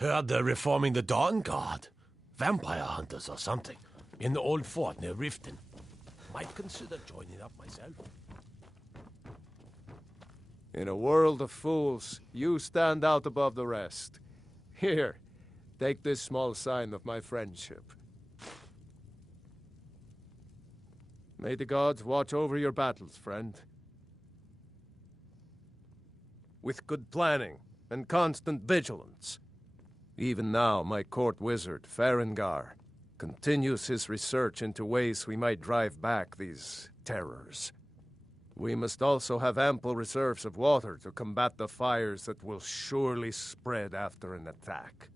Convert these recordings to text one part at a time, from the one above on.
Heard they're reforming the Dawn Guard. Vampire hunters or something. In the old fort near Riften. Might consider joining up myself. In a world of fools, you stand out above the rest. Here, take this small sign of my friendship. May the gods watch over your battles, friend. With good planning and constant vigilance. Even now, my court wizard, Farengar, continues his research into ways we might drive back these terrors. We must also have ample reserves of water to combat the fires that will surely spread after an attack.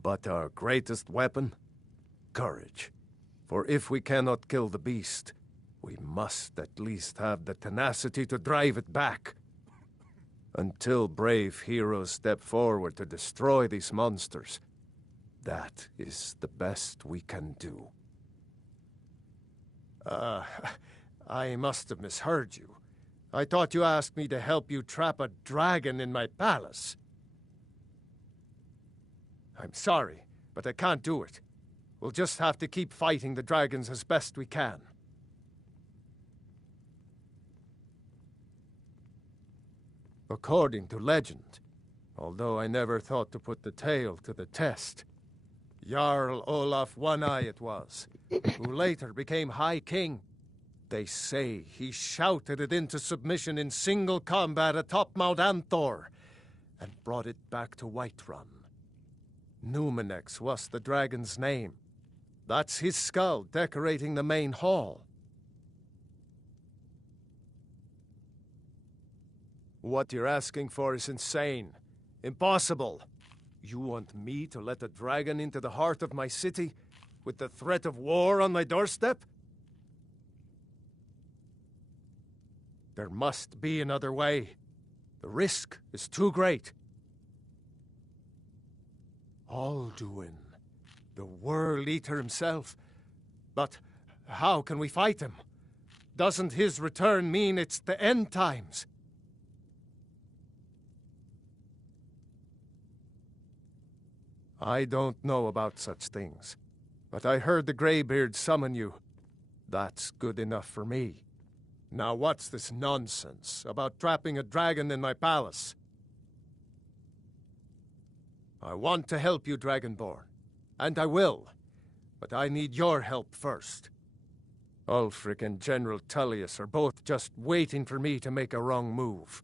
But our greatest weapon? Courage. For if we cannot kill the beast, we must at least have the tenacity to drive it back. Until brave heroes step forward to destroy these monsters, that is the best we can do. I must have misheard you. I thought you asked me to help you trap a dragon in my palace. I'm sorry, but I can't do it. We'll just have to keep fighting the dragons as best we can. According to legend, although I never thought to put the tale to the test, Jarl Olaf One-Eye it was, who later became High King. They say he shouted it into submission in single combat atop Mount Anthor, and brought it back to Whiterun. Numenex was the dragon's name. That's his skull decorating the main hall. What you're asking for is insane. Impossible. You want me to let a dragon into the heart of my city, with the threat of war on my doorstep? There must be another way. The risk is too great. Alduin, the World Eater himself. But how can we fight him? Doesn't his return mean it's the end times? I don't know about such things, but I heard the Greybeard summon you. That's good enough for me. Now what's this nonsense about trapping a dragon in my palace? I want to help you, Dragonborn, and I will, but I need your help first. Ulfric and General Tullius are both just waiting for me to make a wrong move.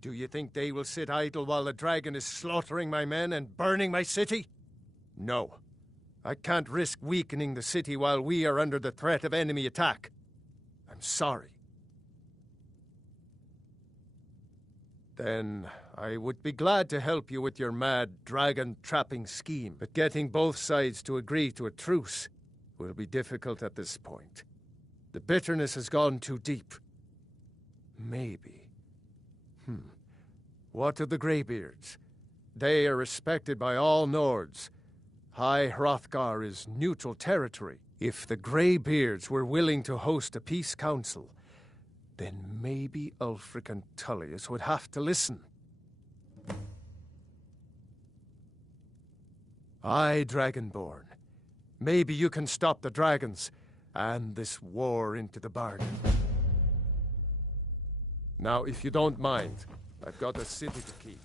Do you think they will sit idle while the dragon is slaughtering my men and burning my city? No. I can't risk weakening the city while we are under the threat of enemy attack. I'm sorry. Then I would be glad to help you with your mad dragon-trapping scheme, but getting both sides to agree to a truce will be difficult at this point. The bitterness has gone too deep. Maybe. What of the Greybeards? They are respected by all Nords. High Hrothgar is neutral territory. If the Greybeards were willing to host a peace council, then maybe Ulfric and Tullius would have to listen. Aye, Dragonborn. Maybe you can stop the dragons, and this war into the bargain. Now, if you don't mind, I've got a city to keep.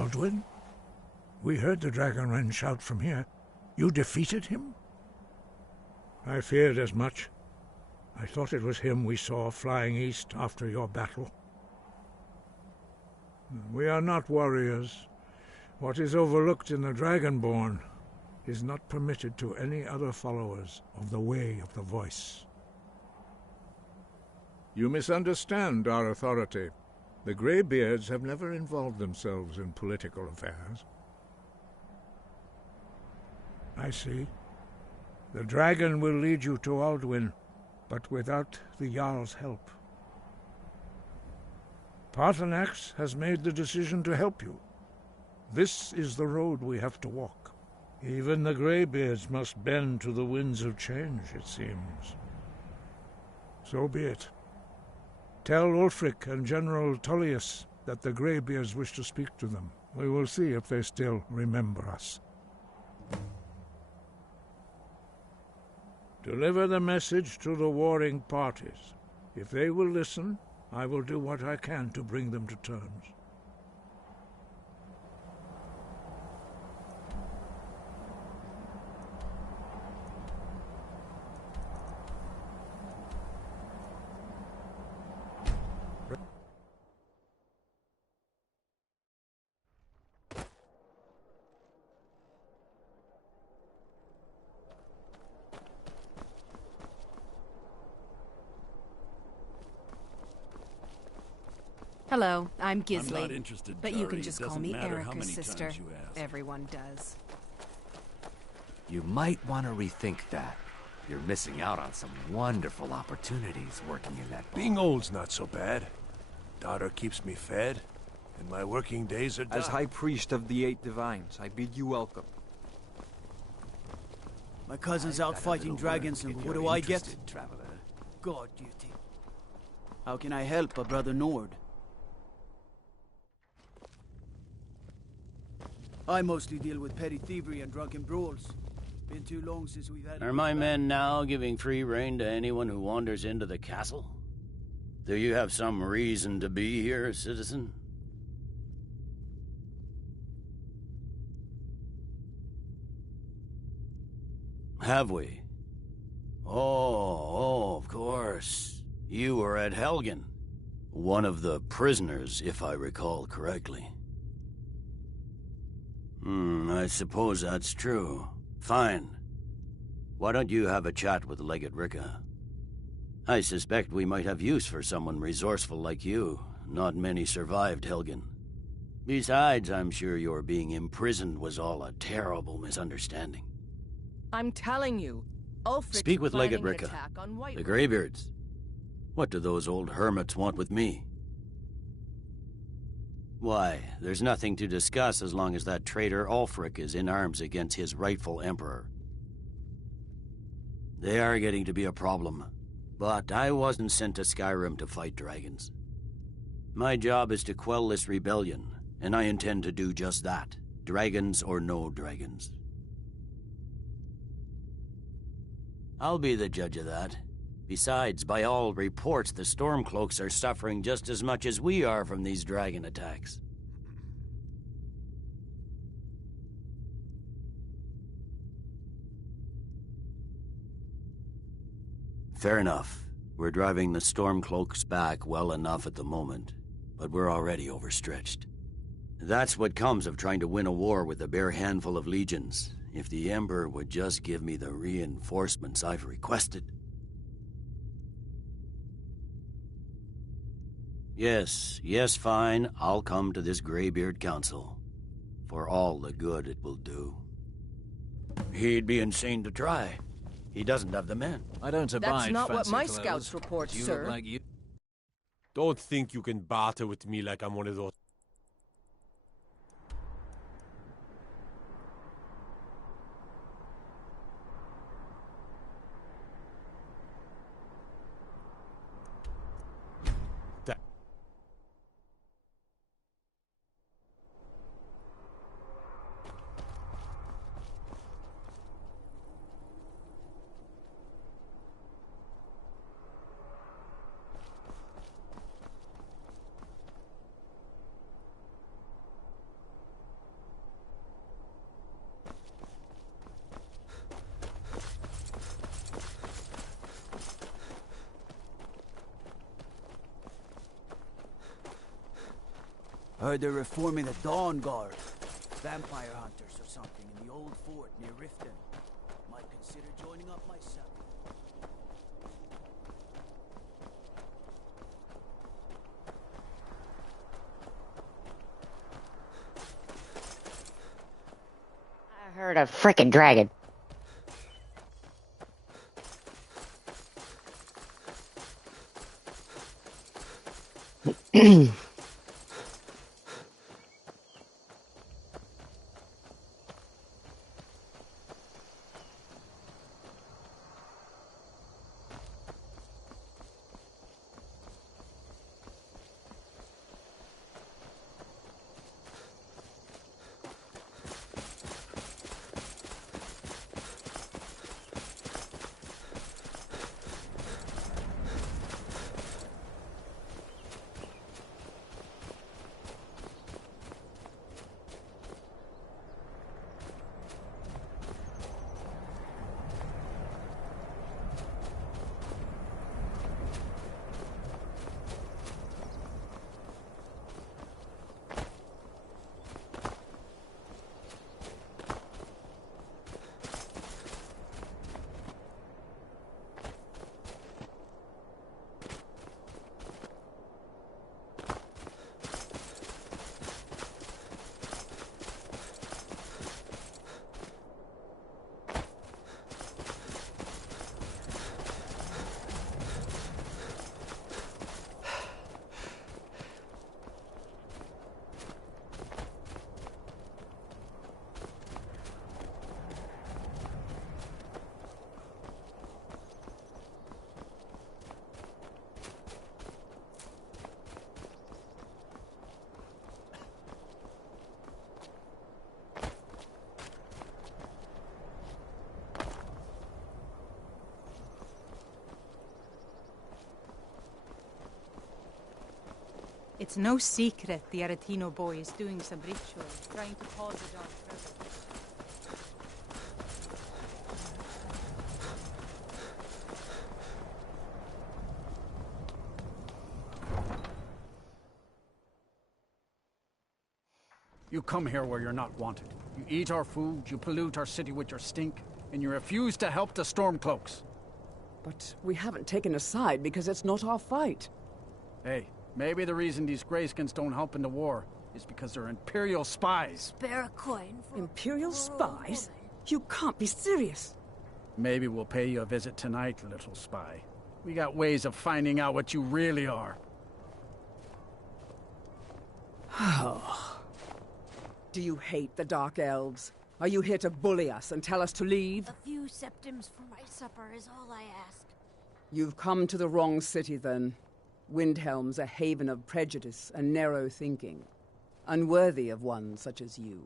Alduin? We heard the Dragonren shout from here. You defeated him? I feared as much. I thought it was him we saw flying east after your battle. We are not warriors. What is overlooked in the Dragonborn is not permitted to any other followers of the Way of the Voice. You misunderstand our authority. The Greybeards have never involved themselves in political affairs. I see. The dragon will lead you to Alduin, but without the Jarl's help. Paarthurnax has made the decision to help you. This is the road we have to walk. Even the Greybeards must bend to the winds of change, it seems. So be it. Tell Ulfric and General Tullius that the Greybeards wish to speak to them. We will see if they still remember us. Deliver the message to the warring parties. If they will listen, I will do what I can to bring them to terms. Hello, I'm I'm not Gisli, interested, but you can Dari. just It call doesn't me matter how Erica's many sister. times you ask. Everyone does. You might want to rethink that. You're missing out on some wonderful opportunities working in that Being old's not so bad. Daughter keeps me fed, and my working days are done. As High Priest of the Eight Divines, I bid you welcome. My cousin's out fighting dragons, and what do I get? God duty. How can I help a brother Nord? I mostly deal with petty thievery and drunken brawls. Been too long since we've had... Are my men now giving free rein to anyone who wanders into the castle? Do you have some reason to be here, citizen? Have we? Oh, of course. You were at Helgen. One of the prisoners, if I recall correctly. I suppose that's true. Fine. Why don't you have a chat with Legate Ricka? I suspect we might have use for someone resourceful like you. Not many survived Helgen. Besides, I'm sure your being imprisoned was all a terrible misunderstanding. I'm telling you, Ulfric's Speak with planning Legate an Ricka. attack on White The Greybeards. What do those old hermits want with me? Why, there's nothing to discuss as long as that traitor Ulfric is in arms against his rightful emperor. They are getting to be a problem, but I wasn't sent to Skyrim to fight dragons. My job is to quell this rebellion, and I intend to do just that, dragons or no dragons. I'll be the judge of that. Besides, by all reports, the Stormcloaks are suffering just as much as we are from these dragon attacks. Fair enough. We're driving the Stormcloaks back well enough at the moment, but we're already overstretched. That's what comes of trying to win a war with a bare handful of legions. If the Emperor would just give me the reinforcements I've requested. Yes, fine. I'll come to this Greybeard Council. For all the good it will do. He'd be insane to try. He doesn't have the men. I don't abide That's not what fancy my clothes. scouts report, You sir. look like you... Don't think you can barter with me like I'm one of those. Heard they're reforming the Dawn Guard. Vampire hunters or something in the old fort near Riften. Might consider joining up myself. I heard a frickin' dragon. It's no secret the Aretino boy is doing some ritual, trying to cause a dark presence. You come here where you're not wanted. You eat our food, you pollute our city with your stink, and you refuse to help the Stormcloaks. But we haven't taken a side because it's not our fight. Hey, maybe the reason these Greyskins don't help in the war is because they're Imperial spies. Spare a coin for Imperial spies? You can't be serious. Maybe we'll pay you a visit tonight, little spy. We got ways of finding out what you really are. Do you hate the Dark Elves? Are you here to bully us and tell us to leave? a few septims for my supper is all I ask. You've come to the wrong city, then. Windhelm's a haven of prejudice and narrow thinking, unworthy of one such as you.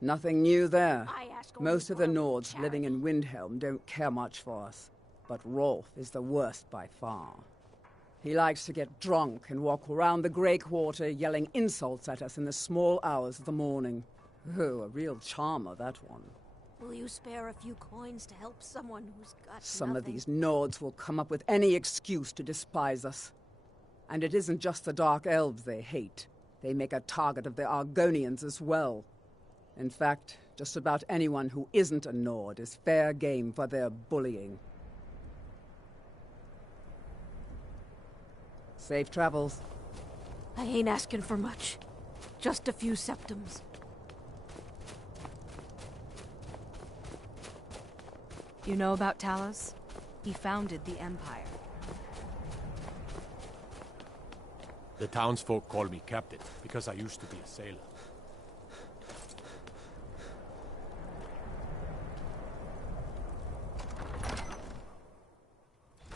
Nothing new there. I ask only Most of the for Nords charity. living in Windhelm don't care much for us, but Rolf is the worst by far. He likes to get drunk and walk around the Grey Quarter yelling insults at us in the small hours of the morning. Oh, a real charmer, that one. Will you spare a few coins to help someone who's got Some of nothing? these Nords will come up with any excuse to despise us. And it isn't just the Dark Elves they hate. They make a target of the Argonians as well. In fact, just about anyone who isn't a Nord is fair game for their bullying. Safe travels. I ain't asking for much. Just a few septims. You know about Talos? He founded the Empire. The townsfolk call me captain because I used to be a sailor.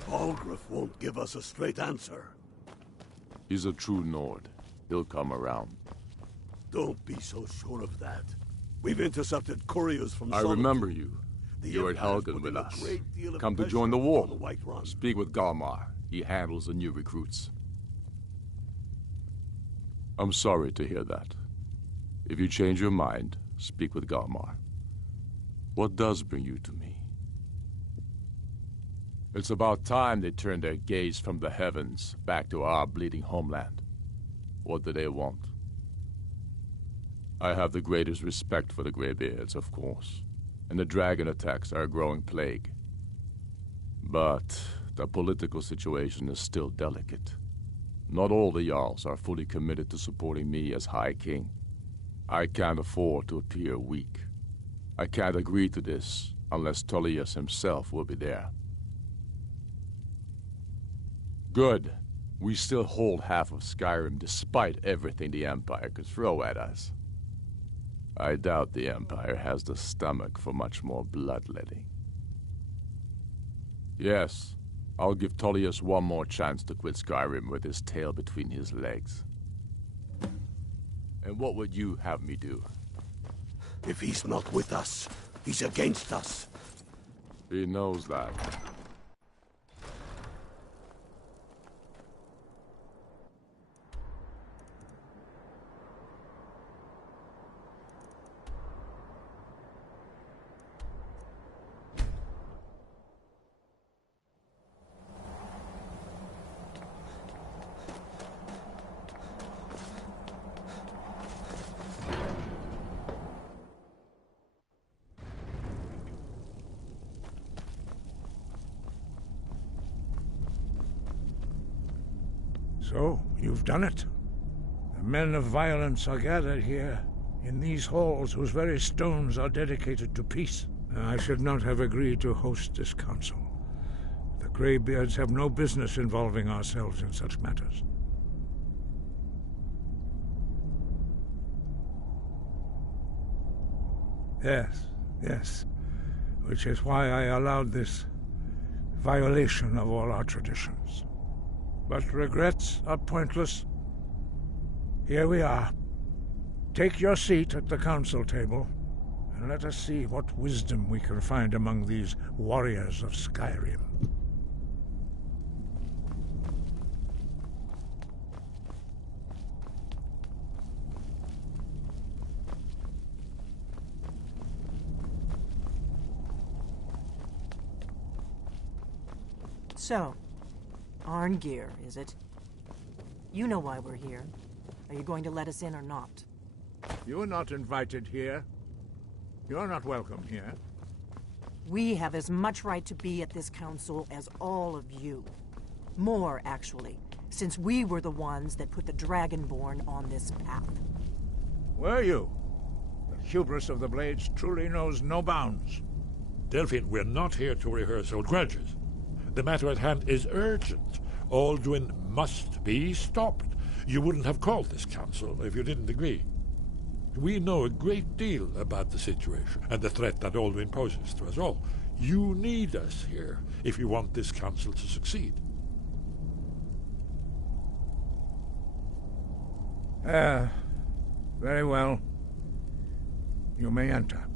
Balgruuf won't give us a straight answer. He's a true Nord. He'll come around. Don't be so sure of that. We've intercepted couriers from I Solitude. remember you. The You were at Empire's Helgen with putting a us. great deal of Come to pressure join the war. on the White Run. Speak with Galmar. He handles the new recruits. I'm sorry to hear that. If you change your mind, speak with Galmar. What does bring you to me? It's about time they turned their gaze from the heavens back to our bleeding homeland. What do they want? I have the greatest respect for the Greybeards, of course, and the dragon attacks are a growing plague. But the political situation is still delicate. Not all the Jarls are fully committed to supporting me as High King. I can't afford to appear weak. I can't agree to this unless Tullius himself will be there. Good. We still hold half of Skyrim despite everything the Empire could throw at us. I doubt the Empire has the stomach for much more bloodletting. Yes, I'll give Tullius one more chance to quit Skyrim with his tail between his legs. And what would you have me do? If he's not with us, he's against us. He knows that. So, you've done it. The men of violence are gathered here, in these halls whose very stones are dedicated to peace. I should not have agreed to host this council. The Greybeards have no business involving ourselves in such matters. Yes. Which is why I allowed this violation of all our traditions. But regrets are pointless. Here we are. Take your seat at the council table, and let us see what wisdom we can find among these warriors of Skyrim. So, Arngeir, is it? You know why we're here. Are you going to let us in or not? You're not invited here. You're not welcome here. We have as much right to be at this council as all of you. More, actually, since we were the ones that put the Dragonborn on this path. Were you? The hubris of the Blades truly knows no bounds. Delphine, we're not here to rehearse old grudges. The matter at hand is urgent. Alduin must be stopped. You wouldn't have called this council if you didn't agree. We know a great deal about the situation and the threat that Alduin poses to us all. You need us here if you want this council to succeed. Very well. You may enter.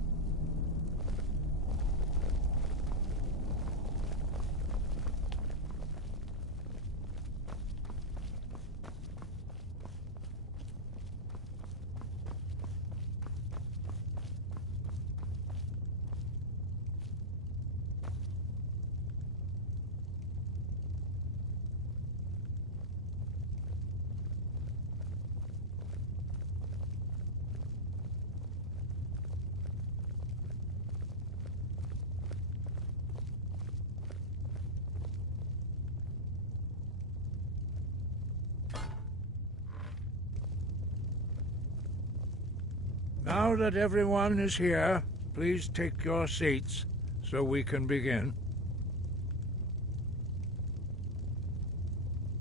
Now that everyone is here, please take your seats so we can begin.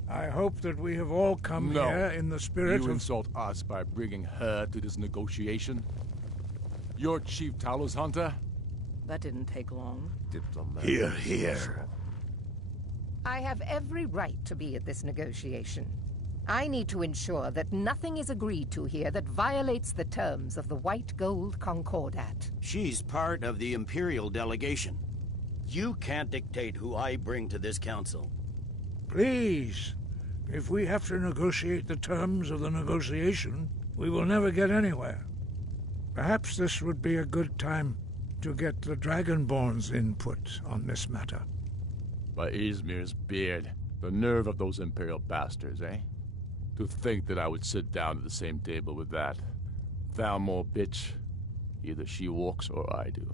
I hope that we have all come here in the spirit of... You insult us by bringing her to this negotiation? You're Chief Talos Hunter? That didn't take long. Here. I have every right to be at this negotiation. I need to ensure that nothing is agreed to here that violates the terms of the White Gold Concordat. She's part of the Imperial delegation. You can't dictate who I bring to this council. Please, if we have to negotiate the terms of the negotiation, we will never get anywhere. Perhaps this would be a good time to get the Dragonborn's input on this matter. By Izmir's beard, the nerve of those Imperial bastards, eh? To think that I would sit down at the same table with that Thalmor bitch. Either she walks or I do.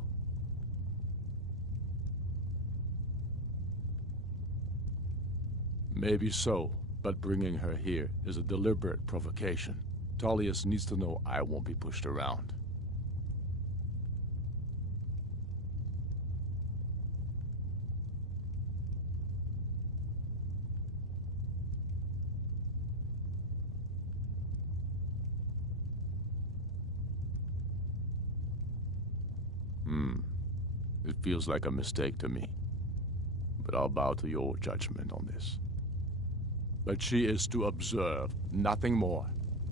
Maybe so, but bringing her here is a deliberate provocation. Tullius needs to know I won't be pushed around. It feels like a mistake to me. But I'll bow to your judgment on this. But she is to observe, nothing more.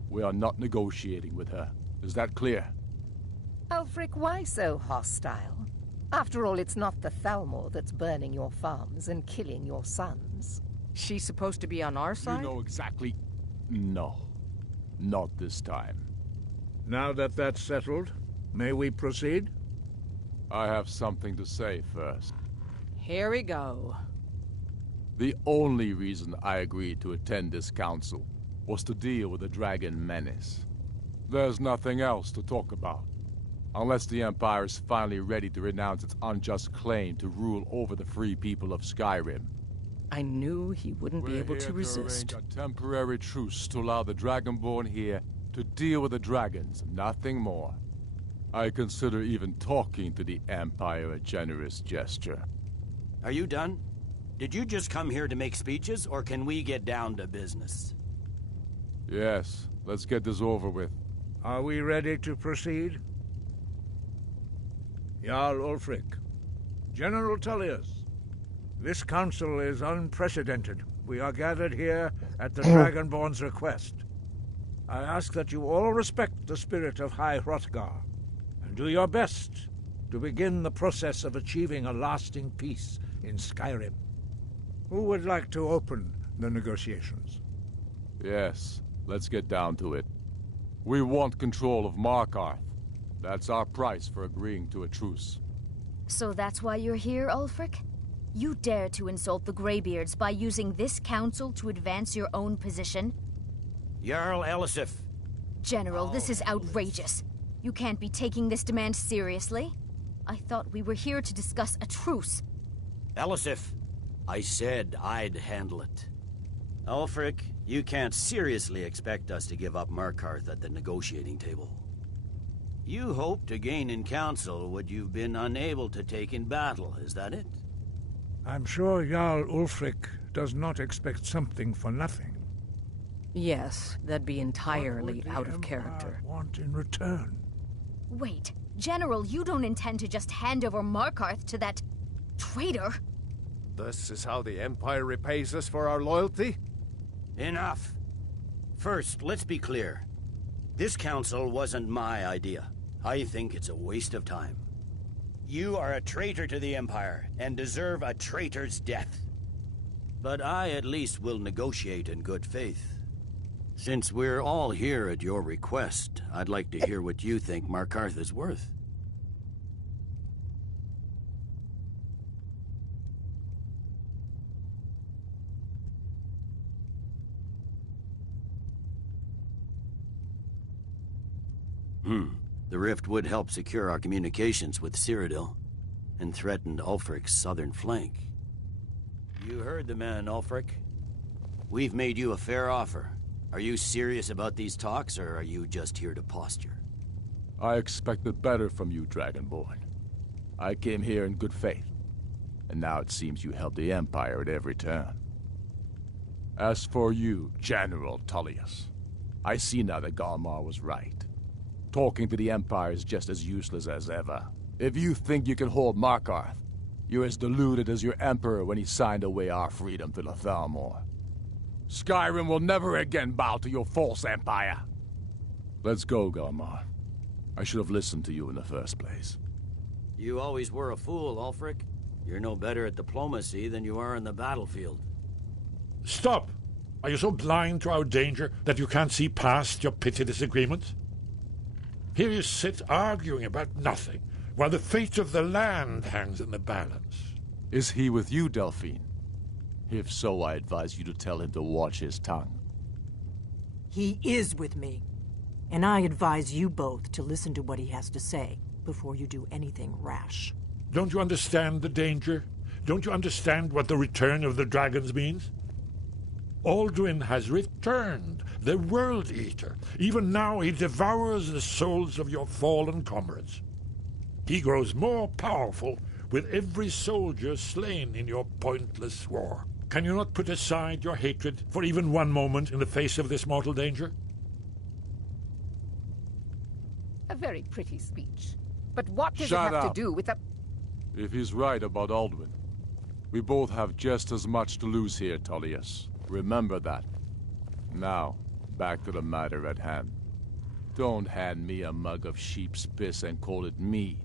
We are not negotiating with her. Is that clear? Ulfric, why so hostile? After all, it's not the Thalmor that's burning your farms and killing your sons. She's supposed to be on our side? You know exactly... No. Not this time. Now that that's settled, may we proceed? I have something to say first. Here we go. The only reason I agreed to attend this council was to deal with the dragon menace. There's nothing else to talk about. Unless the Empire is finally ready to renounce its unjust claim to rule over the free people of Skyrim. I knew he wouldn't be able to resist. Arrange a temporary truce to allow the Dragonborn here to deal with the dragons, nothing more. I consider even talking to the Empire a generous gesture. Are you done? Did you just come here to make speeches, or can we get down to business? Yes, let's get this over with. Are we ready to proceed? Jarl Ulfric, General Tullius, this council is unprecedented. We are gathered here at the Dragonborn's request. I ask that you all respect the spirit of High Hrothgar, and do your best to begin the process of achieving a lasting peace in Skyrim. Who would like to open the negotiations? Yes, let's get down to it. We want control of Markarth. That's our price for agreeing to a truce. So that's why you're here, Ulfric? You dare to insult the Greybeards by using this council to advance your own position? Jarl Elisif. General, this is outrageous. You can't be taking this demand seriously. I thought we were here to discuss a truce. Elisif, I said I'd handle it. Ulfric, you can't seriously expect us to give up Markarth at the negotiating table. You hope to gain in council what you've been unable to take in battle, is that it? I'm sure Jarl Ulfric does not expect something for nothing. Yes, that'd be entirely out of character. Want in return? Wait, General, you don't intend to just hand over Markarth to that traitor? This is how the Empire repays us for our loyalty? Enough. First, let's be clear. This council wasn't my idea. I think it's a waste of time. You are a traitor to the Empire, and deserve a traitor's death. But I at least will negotiate in good faith. Since we're all here at your request, I'd like to hear what you think Markarth is worth. The rift would help secure our communications with Cyrodiil, and threatened Ulfric's southern flank. You heard the man, Ulfric. We've made you a fair offer. Are you serious about these talks, or are you just here to posture? I expected better from you, Dragonborn. I came here in good faith, and now it seems you help the Empire at every turn. As for you, General Tullius, I see now that Galmar was right. Talking to the Empire is just as useless as ever. If you think you can hold Markarth, you're as deluded as your Emperor when he signed away our freedom to the Thalmor. Skyrim will never again bow to your false empire. Let's go, Galmar. I should have listened to you in the first place. You always were a fool, Ulfric. You're no better at diplomacy than you are in the battlefield. Stop! Are you so blind to our danger that you can't see past your petty disagreements? Here you sit arguing about nothing, while the fate of the land hangs in the balance. Is he with you, Delphine? If so, I advise you to tell him to watch his tongue. He is with me. And I advise you both to listen to what he has to say before you do anything rash. Don't you understand the danger? Don't you understand what the return of the dragons means? Alduin has returned, the World Eater. Even now he devours the souls of your fallen comrades. He grows more powerful with every soldier slain in your pointless war. Can you not put aside your hatred for even one moment in the face of this mortal danger? A very pretty speech. But what does Shut it have up. to do with the... If he's right about Alduin, we both have just as much to lose here, Tullius. Remember that. Now, back to the matter at hand. Don't hand me a mug of sheep's piss and call it mead.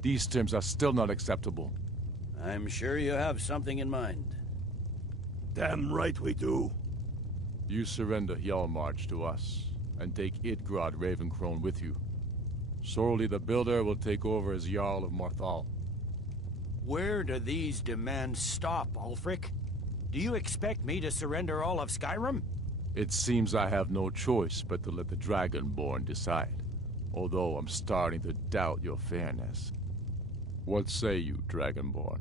These terms are still not acceptable. I'm sure you have something in mind. Damn right we do. You surrender Hjalmarch to us, and take Idgrod Ravencrone with you. Sorley the Builder will take over as Jarl of Morthal. Where do these demands stop, Ulfric? Do you expect me to surrender all of Skyrim? It seems I have no choice but to let the Dragonborn decide, although I'm starting to doubt your fairness. What say you, Dragonborn?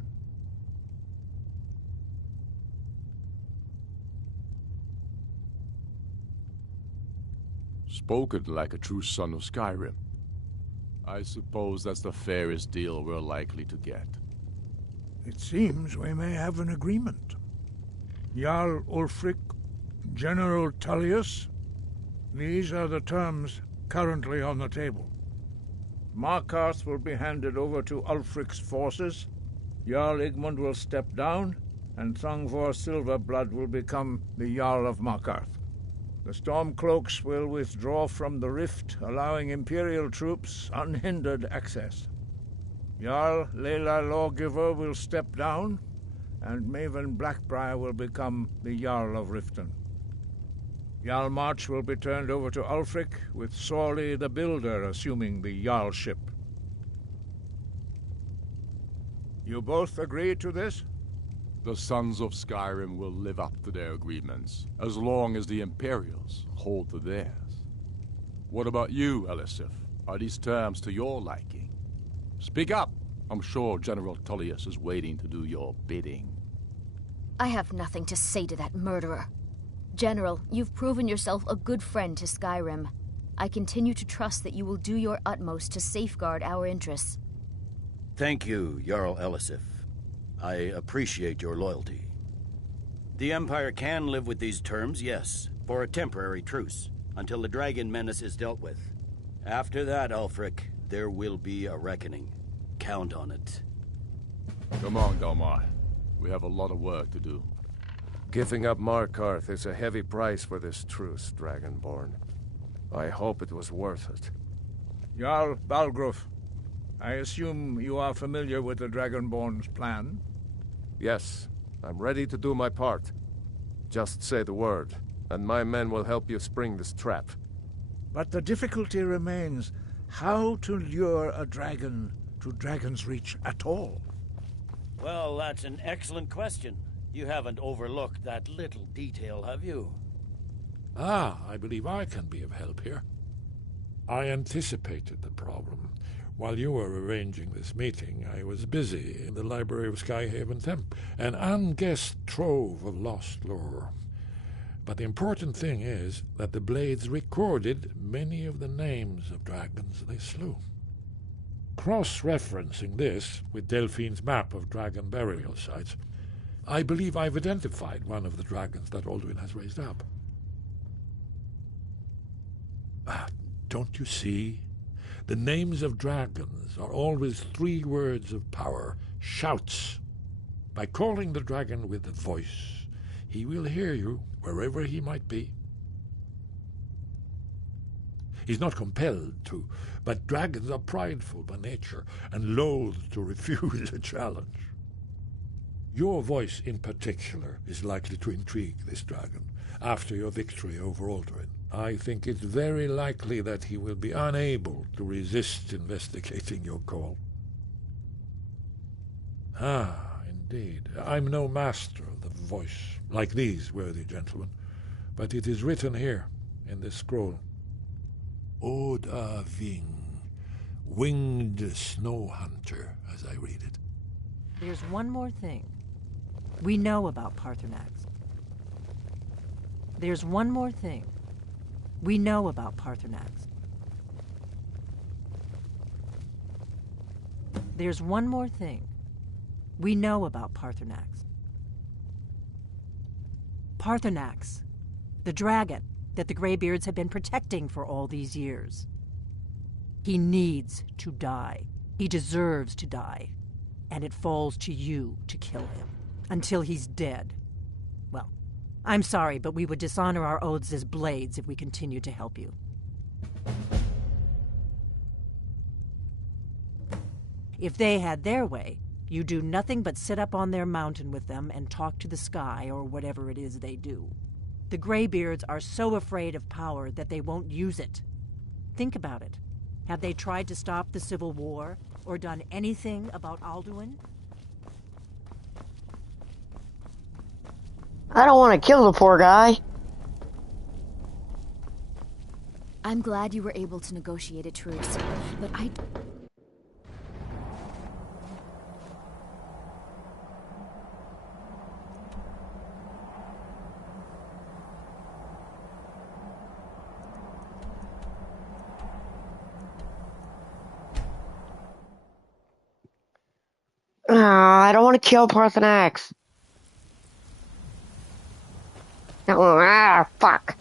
Spoken like a true son of Skyrim. I suppose that's the fairest deal we're likely to get. It seems we may have an agreement. Jarl Ulfric, General Tullius, these are the terms currently on the table. Markarth will be handed over to Ulfric's forces, Jarl Igmund will step down, and Thongvor Silverblood will become the Jarl of Markarth. The Stormcloaks will withdraw from the rift, allowing Imperial troops unhindered access. Jarl Layla Lawgiver will step down, and Maven Blackbriar will become the Jarl of Riften. Hjalmarch will be turned over to Ulfric, with Sorley the Builder assuming the Jarlship. You both agree to this? The Sons of Skyrim will live up to their agreements, as long as the Imperials hold to theirs. What about you, Elisif? Are these terms to your liking? Speak up! I'm sure General Tullius is waiting to do your bidding. I have nothing to say to that murderer. General, you've proven yourself a good friend to Skyrim. I continue to trust that you will do your utmost to safeguard our interests. Thank you, Jarl Elisif. I appreciate your loyalty. The Empire can live with these terms, yes, for a temporary truce, until the dragon menace is dealt with. After that, Ulfric, there will be a reckoning. Count on it. Come on, Galmar. We have a lot of work to do. Giving up Markarth is a heavy price for this truce, Dragonborn. I hope it was worth it. Jarl Balgruf, I assume you are familiar with the Dragonborn's plan? Yes, I'm ready to do my part. Just say the word, and my men will help you spring this trap. But the difficulty remains how to lure a dragon to Dragon's Reach at all. Well, that's an excellent question. You haven't overlooked that little detail, have you? Ah, I believe I can be of help here. I anticipated the problem. While you were arranging this meeting, I was busy in the library of Skyhaven Temp, an unguessed trove of lost lore. But the important thing is that the Blades recorded many of the names of dragons they slew. Cross-referencing this with Delphine's map of dragon burial sites, I believe I've identified one of the dragons that Alduin has raised up. Don't you see? The names of dragons are always 3 words of power, shouts. By calling the dragon with a voice, he will hear you wherever he might be. He's not compelled to, but dragons are prideful by nature and loath to refuse a challenge. Your voice in particular is likely to intrigue this dragon after your victory over Alduin. I think it's very likely that he will be unable to resist investigating your call. Indeed. I'm no master of the voice, like these worthy gentlemen, but it is written here, in this scroll. Oda Ving, winged snow hunter, as I read it. There's one more thing. We know about Paarthurnax. There's one more thing. We know about Paarthurnax. There's one more thing. We know about Paarthurnax. Paarthurnax, the dragon that the Greybeards have been protecting for all these years. He needs to die. He deserves to die. And it falls to you to kill him. Until he's dead. Well, I'm sorry, but we would dishonor our oaths as blades if we continued to help you. If they had their way, you do nothing but sit up on their mountain with them and talk to the sky or whatever it is they do. The Greybeards are so afraid of power that they won't use it. Think about it. Have they tried to stop the Civil War or done anything about Alduin? I don't want to kill the poor guy. I'm glad you were able to negotiate a truce, but I don't want to kill Paarthurnax. Fuck.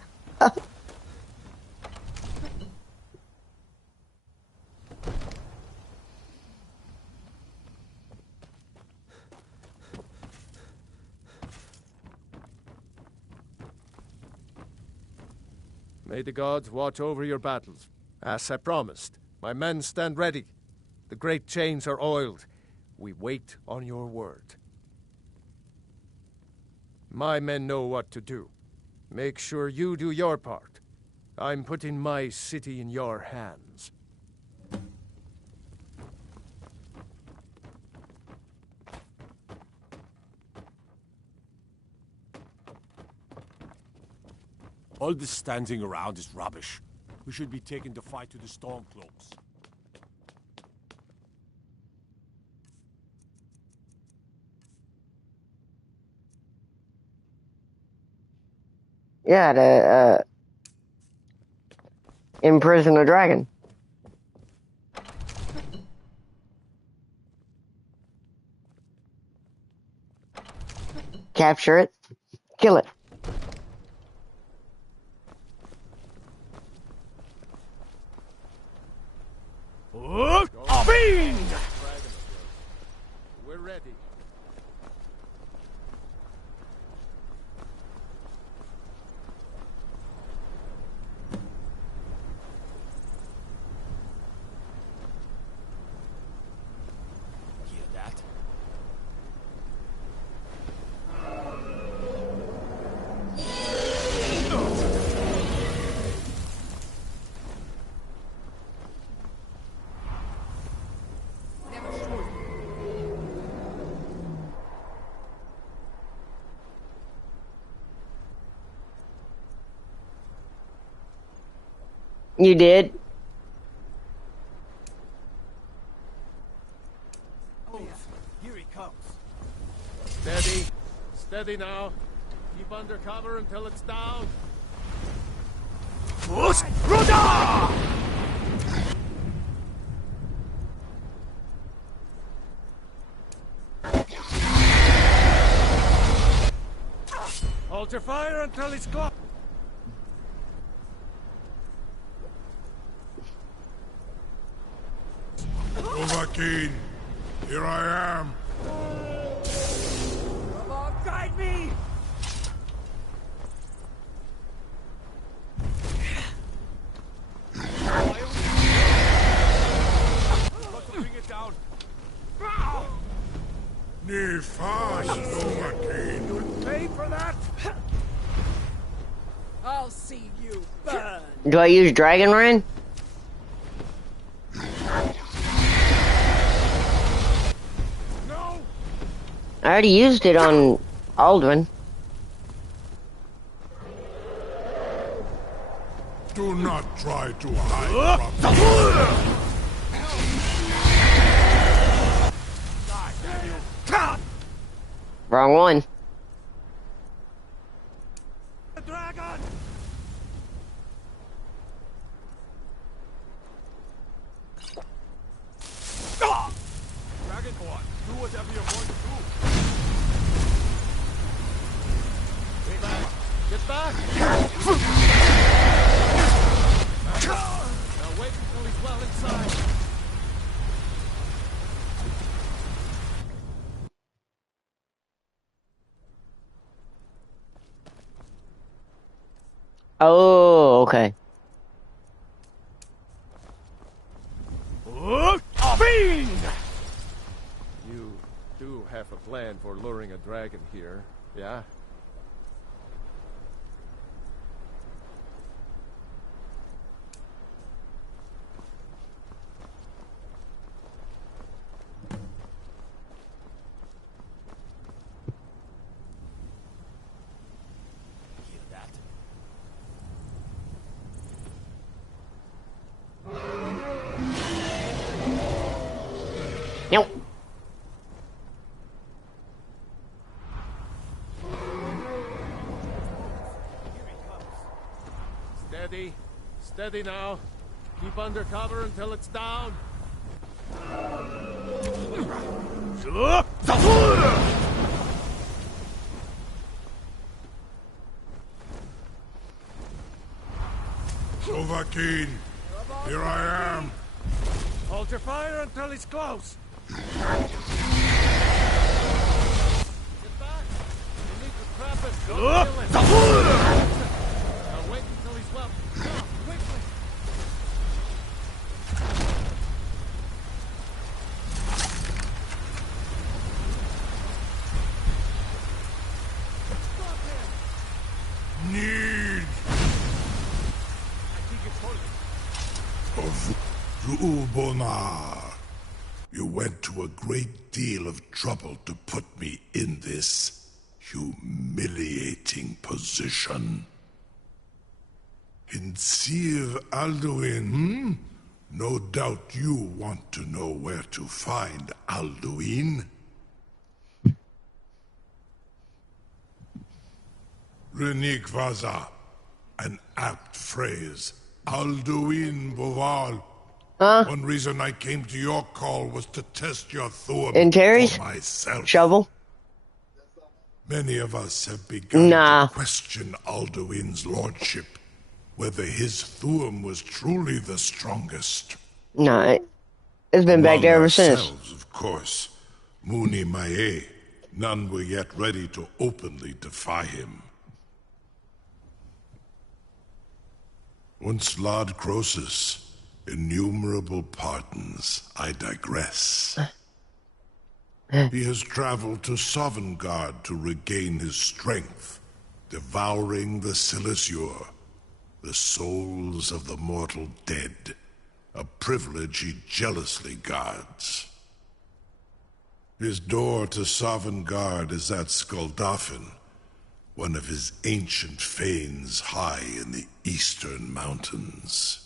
May the gods watch over your battles. As I promised, my men stand ready. The great chains are oiled. We wait on your word. My men know what to do. Make sure you do your part. I'm putting my city in your hands. All this standing around is rubbish. We should be taking the fight to the Stormcloaks. Yeah, to imprison a dragon. Capture it. Kill it. Fiend! We're ready. Hear that? You did? Oh, here he comes. Steady. Steady now. Keep under cover until it's down. Hold your fire until he's close. Overkeen, here I am. Come on, guide me! Bring it down. Near fast, Overkeen. Pay for that? I'll see you burn. Do I use Dragon Rain? I already used it on Aldrin. Do not try to hide from me. Wrong one. Dragon! Dragonborn, do whatever you're going to do. Get back! Get back! Now wait until he's well inside. Oh, okay. Fiend! You do have a plan for luring a dragon here, yeah? Hear that? Nope. Steady. Steady now. Keep under cover until it's down. Dovahkiin, here I am. Hold your fire until he's close. Get back. You need to trap him. Don't kill him. Now wait until he's well. Now, quickly. Stop him. Need I think it's holding. of Rubonar. You went to a great deal of trouble to put me in this humiliating position. In Sir Alduin, No doubt you want to know where to find Alduin. Renik Vaza, an apt phrase. Alduin Boval. One reason I came to your call was to test your Thuum And Terry's for myself. shovel. Many of us have begun to question Alduin's lordship, whether his Thuum was truly the strongest. No, it's been back there ever since. Ourselves, of course. Muni Mae, none were yet ready to openly defy him. Once Lord Croesus, innumerable pardons, I digress. He has traveled to Sovngarde to regain his strength, devouring the Silesure, the souls of the mortal dead, a privilege he jealously guards. His door to Sovngarde is at Skuldafn, one of his ancient fanes high in the eastern mountains.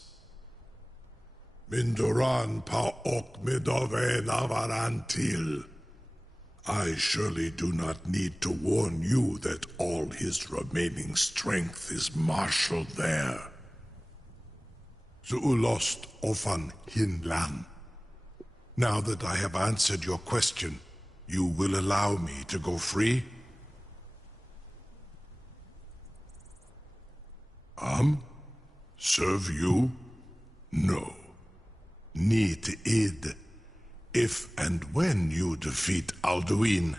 Mindoran pa ok midove navarantil. I surely do not need to warn you that all his remaining strength is marshaled there. Zuulost ofan hinlan. Now that I have answered your question, you will allow me to go free? Serve you? No. Need id. If and when you defeat Alduin,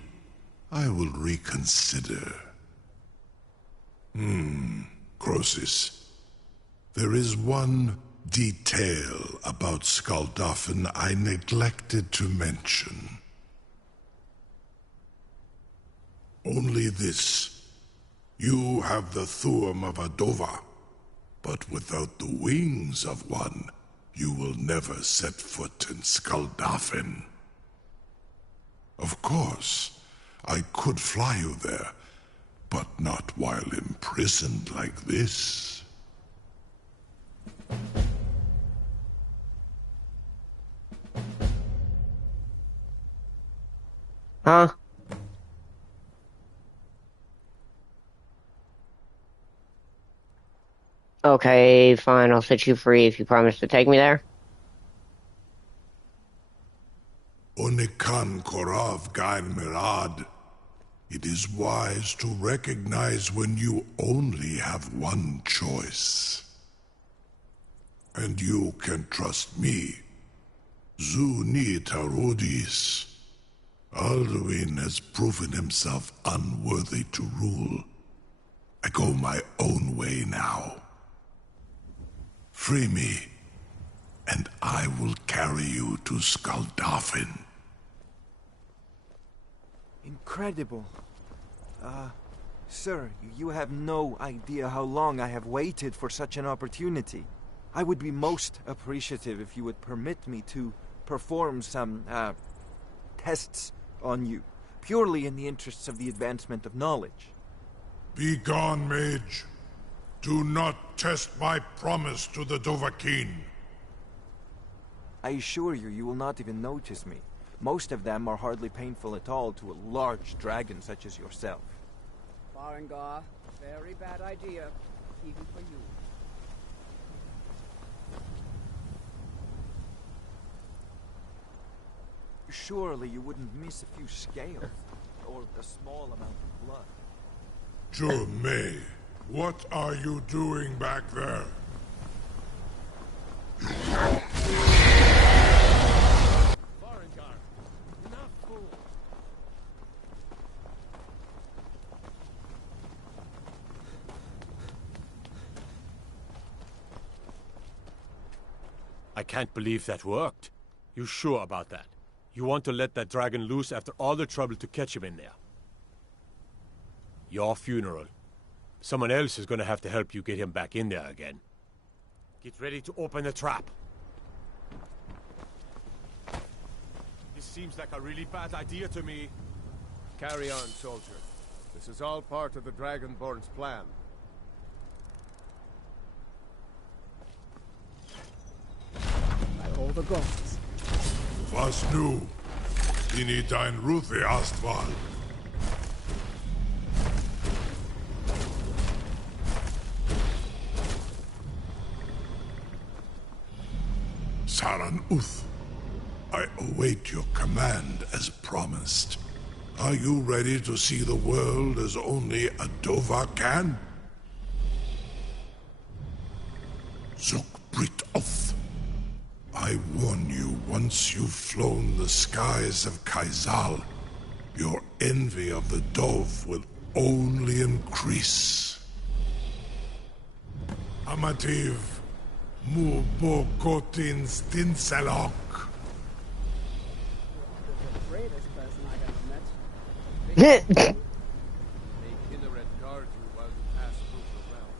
I will reconsider. Croesus. There is one detail about Skuldafn I neglected to mention. Only this. You have the Thuum of Adova, but without the wings of one, you will never set foot in Skuldafn. Of course, I could fly you there, but not while imprisoned like this. Huh? Okay, fine, I'll set you free if you promise to take me there. Onikan Korav Gair Mirad. It is wise to recognize when you only have one choice. And you can trust me. Zuni Tarudis. Alduin has proven himself unworthy to rule. I go my own way now. Free me, and I will carry you to Skaldafin. Incredible. Sir, you have no idea how long I have waited for such an opportunity. I would be most appreciative if you would permit me to perform some, tests on you, purely in the interests of the advancement of knowledge. Be gone, mage. Do not test my promise to the Dovahkiin. I assure you, you will not even notice me. Most of them are hardly painful at all to a large dragon such as yourself. Farengar, very bad idea, even for you. Surely you wouldn't miss a few scales, or a small amount of blood. Jurmei, what are you doing back there? I can't believe that worked. You sure about that? You want to let that dragon loose after all the trouble to catch him in there? Your funeral. Someone else is gonna have to help you get him back in there again. Get ready to open the trap. This seems like a really bad idea to me. Carry on, soldier. This is all part of the Dragonborn's plan. By all the gods. Was nu? Dini dein Ruthi Astval. Saran Uth, I await your command as promised. Are you ready to see the world as only a Dova can? Zuk Brit Oth. I warn you, once you've flown the skies of Kaizal, your envy of the Dove will only increase. Amativ, mu bo kotin stinselok. The greatest person I've ever met. May Kinneret guard you while you pass through the realm.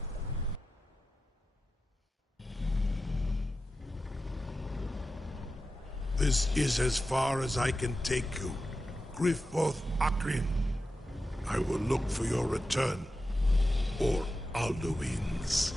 This is as far as I can take you. Grifoth Akrin. I will look for your return. Or Alduin's.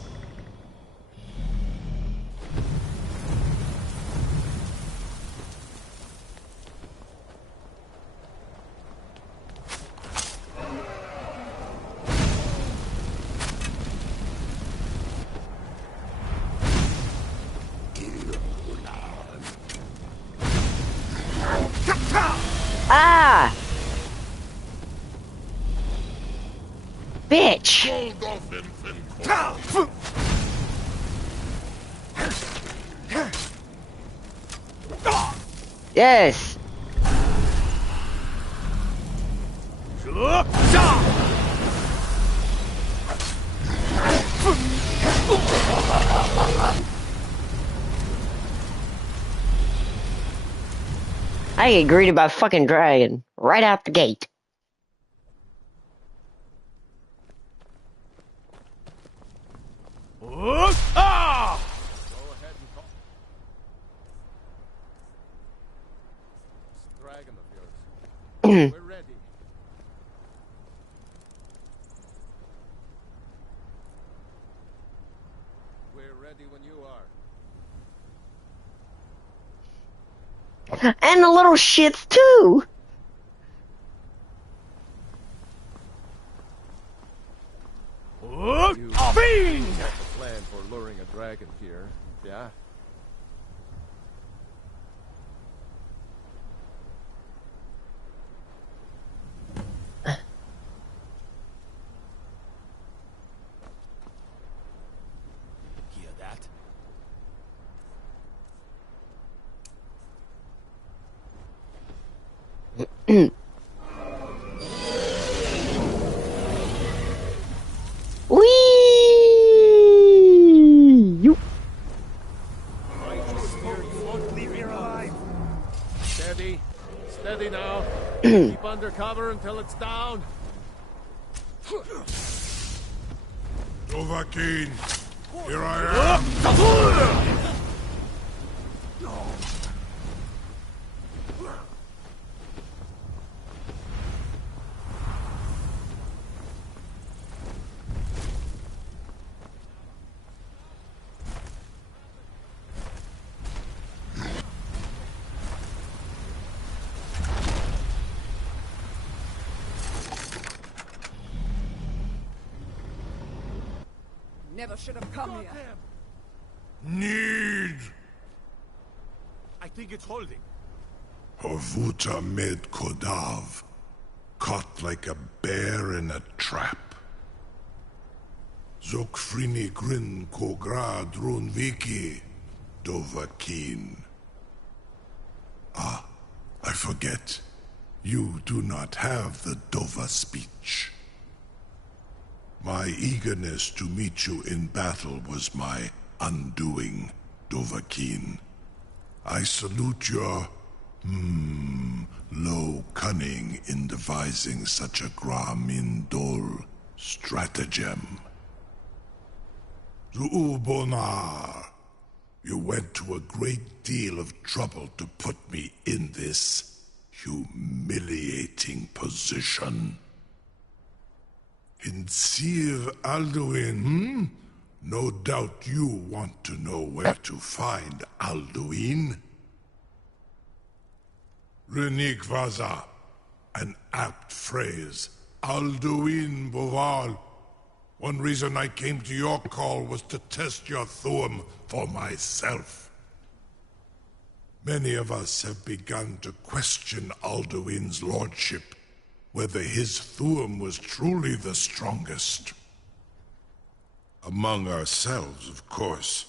Ah! Bitch! Yes! I get greeted by a fucking dragon right out the gate. We're ready. ready when you are. And the little shits too. You have a plan for luring a dragon here, yeah? Hear that? Whee! You. Steady. Steady now. Keep under cover until it's down. Dovahkiin, here I am. Never should have come here. Need. I think it's holding. Horvuta med Kodav, caught like a bear in a trap. Zokfrini grin kogra drunviki, Dovahkiin. Ah, I forget. You do not have the Dova speech. My eagerness to meet you in battle was my undoing, Dovahkiin. I salute your, low cunning in devising such a Gramindol stratagem. Zuubonar, you went to a great deal of trouble to put me in this humiliating position. In Sir Alduin, No doubt you want to know where to find Alduin. Renik Vaza, an apt phrase. Alduin Boval. One reason I came to your call was to test your Thuum for myself. Many of us have begun to question Alduin's lordship, whether his Thuum was truly the strongest. Among ourselves, of course,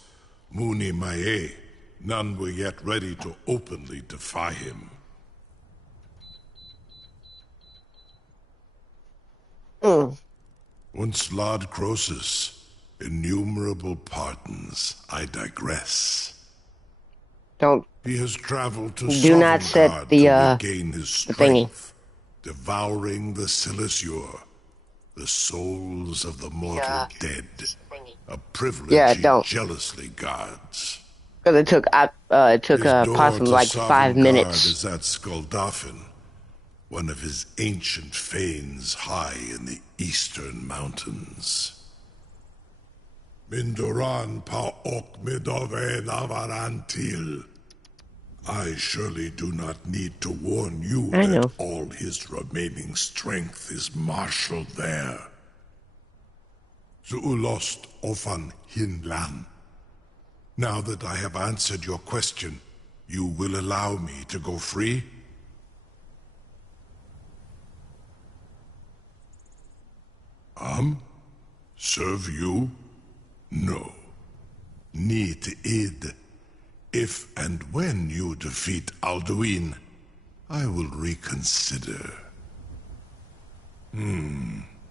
Muni Mae, none were yet ready to openly defy him. Once Lord Croesus, innumerable pardons, I digress. Don't. He has traveled to Do not set the to regain his strength, thingy. devouring the Silissure, the souls of the mortal dead. A privilege he jealously guards. Because it took possibly like 5 minutes. Is at Skuldafn, one of his ancient fanes high in the eastern mountains. Mindoran pa ok midove navarantil. I surely do not need to warn you that all his remaining strength is marshaled there. Zuulost ofan hinlan. Now that I have answered your question, you will allow me to go free? Serve you? No. Need id. If and when you defeat Alduin, I will reconsider.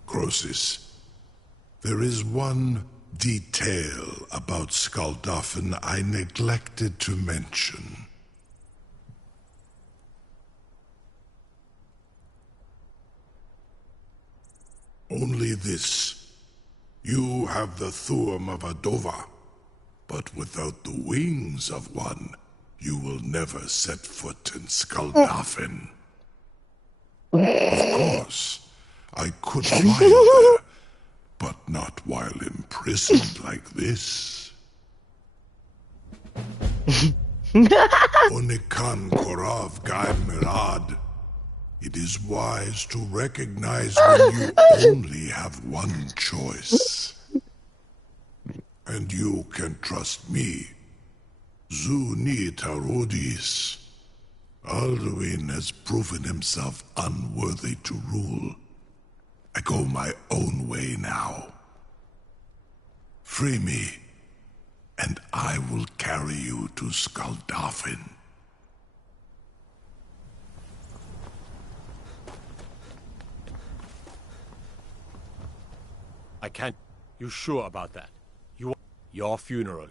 Croesus. There is one detail about Skuldafn I neglected to mention. Only this. You have the Thuum of a Dova, but without the wings of one, you will never set foot in Skuldafn. Of course, I could fly there, but not while imprisoned like this. Onikan Korav Gai Mirad. It is wise to recognize when you only have one choice. And you can trust me. Zuni Tarodis. Alduin has proven himself unworthy to rule. I go my own way now. Free me, and I will carry you to Skaldafin. I can't... You sure about that? Your funeral.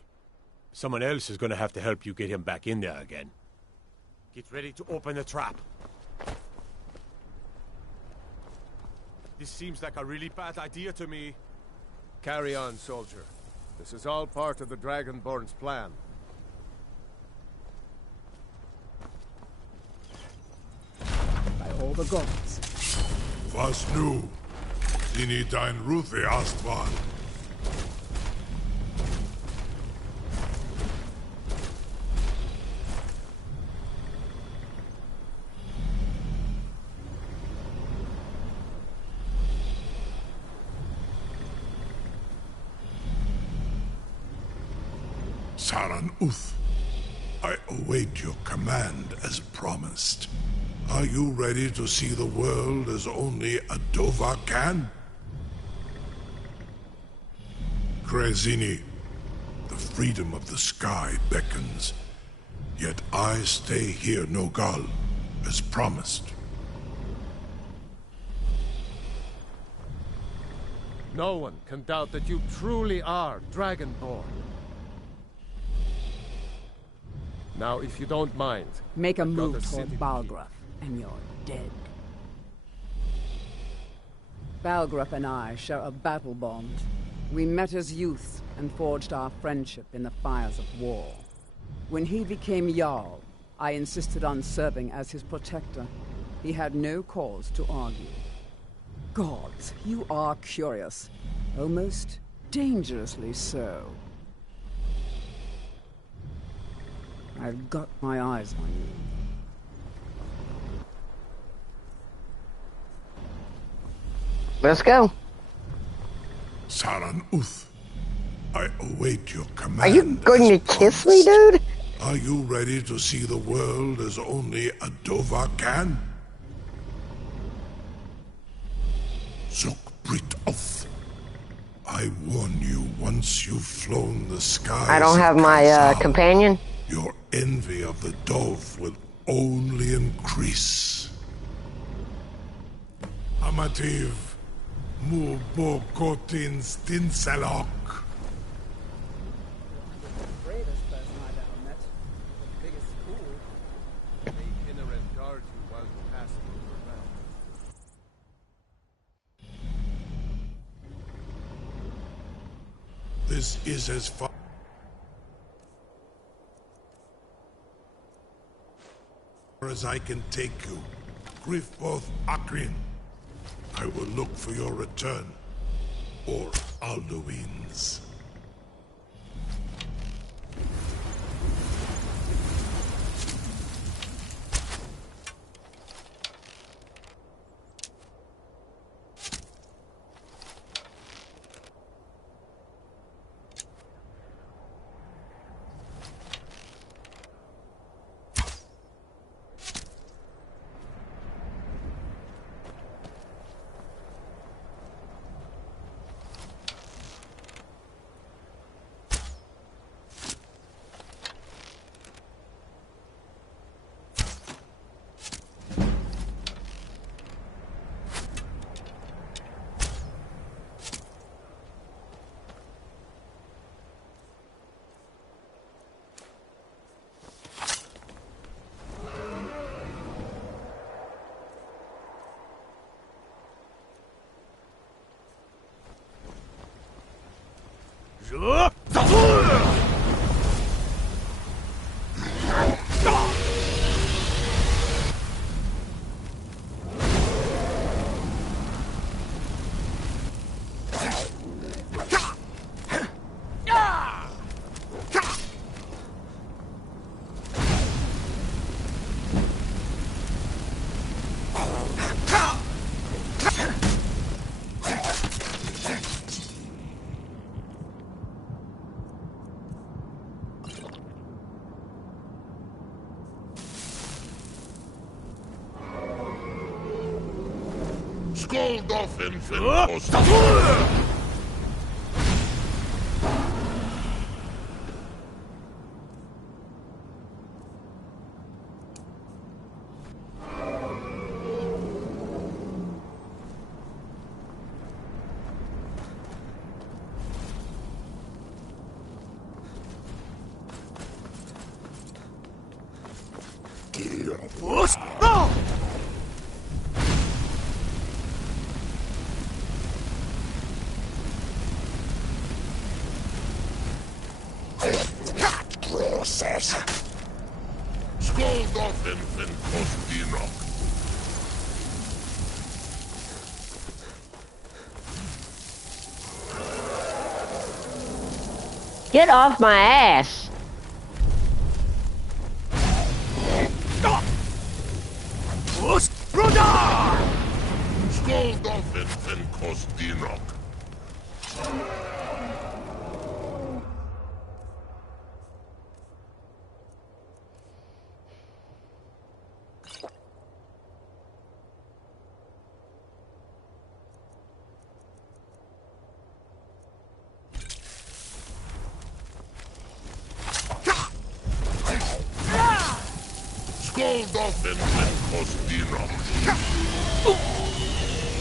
Someone else is gonna have to help you get him back in there again. Get ready to open the trap. This seems like a really bad idea to me. Carry on, soldier. This is all part of the Dragonborn's plan. By all the gods. Was nu? Dini dein Ruthi Astval. Saran Uth, I await your command as promised. Are you ready to see the world as only a Dova can? Krezini, the freedom of the sky beckons. Yet I stay here, Nogal, as promised. No one can doubt that you truly are Dragonborn. Now, if you don't mind... Make a move toward Balgruuf, and you're dead. Balgruuf and I share a battle bond. We met as youths and forged our friendship in the fires of war. When he became Jarl, I insisted on serving as his protector. He had no cause to argue. Gods, you are curious. Almost dangerously so. I've got my eyes on you. Let's go. Saran Uth, I await your command. Are you going to kiss me, dude? Are you ready to see the world as only a Dova can? Zuk Brit Oth. I warn you, once you've flown the skies... I don't have my companion. Your envy of the Dove will only increase. Amativ, mu bo kotin stinselok. This is as far as I can take you. Grifboth Akrin. I will look for your return. Or Alduin's. Skoldoffen Get off my ass!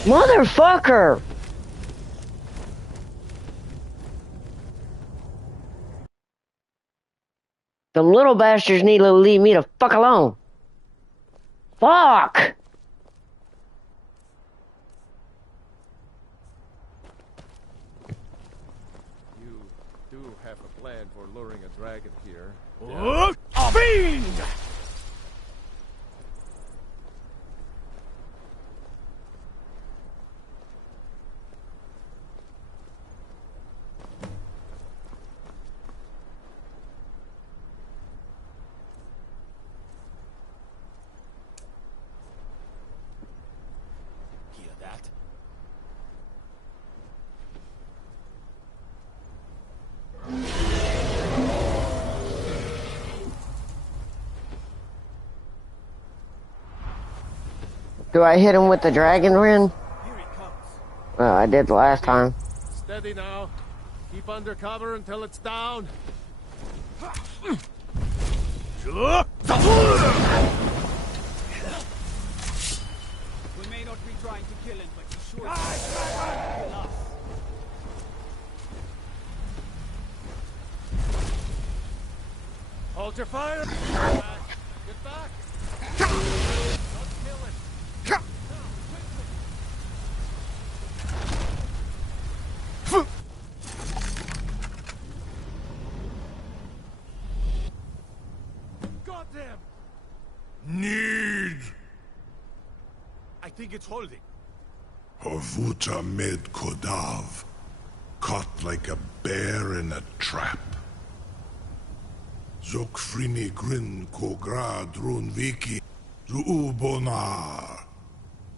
Motherfucker! Them little bastards need to leave me the fuck alone. Fuck! You do have a plan for luring a dragon here. A fiend! Do I hit him with the dragon ring? Well, I did last time. Steady now. Keep under cover until it's down. We may not be trying to kill him, but he sure is trying to kill us. Hold your fire! Get back! Don't kill him! Goddamn! Need! I think it's holding. Horvuta med Kodav, caught like a bear in a trap. Zokfrini grin kogra drunviki zuubonar.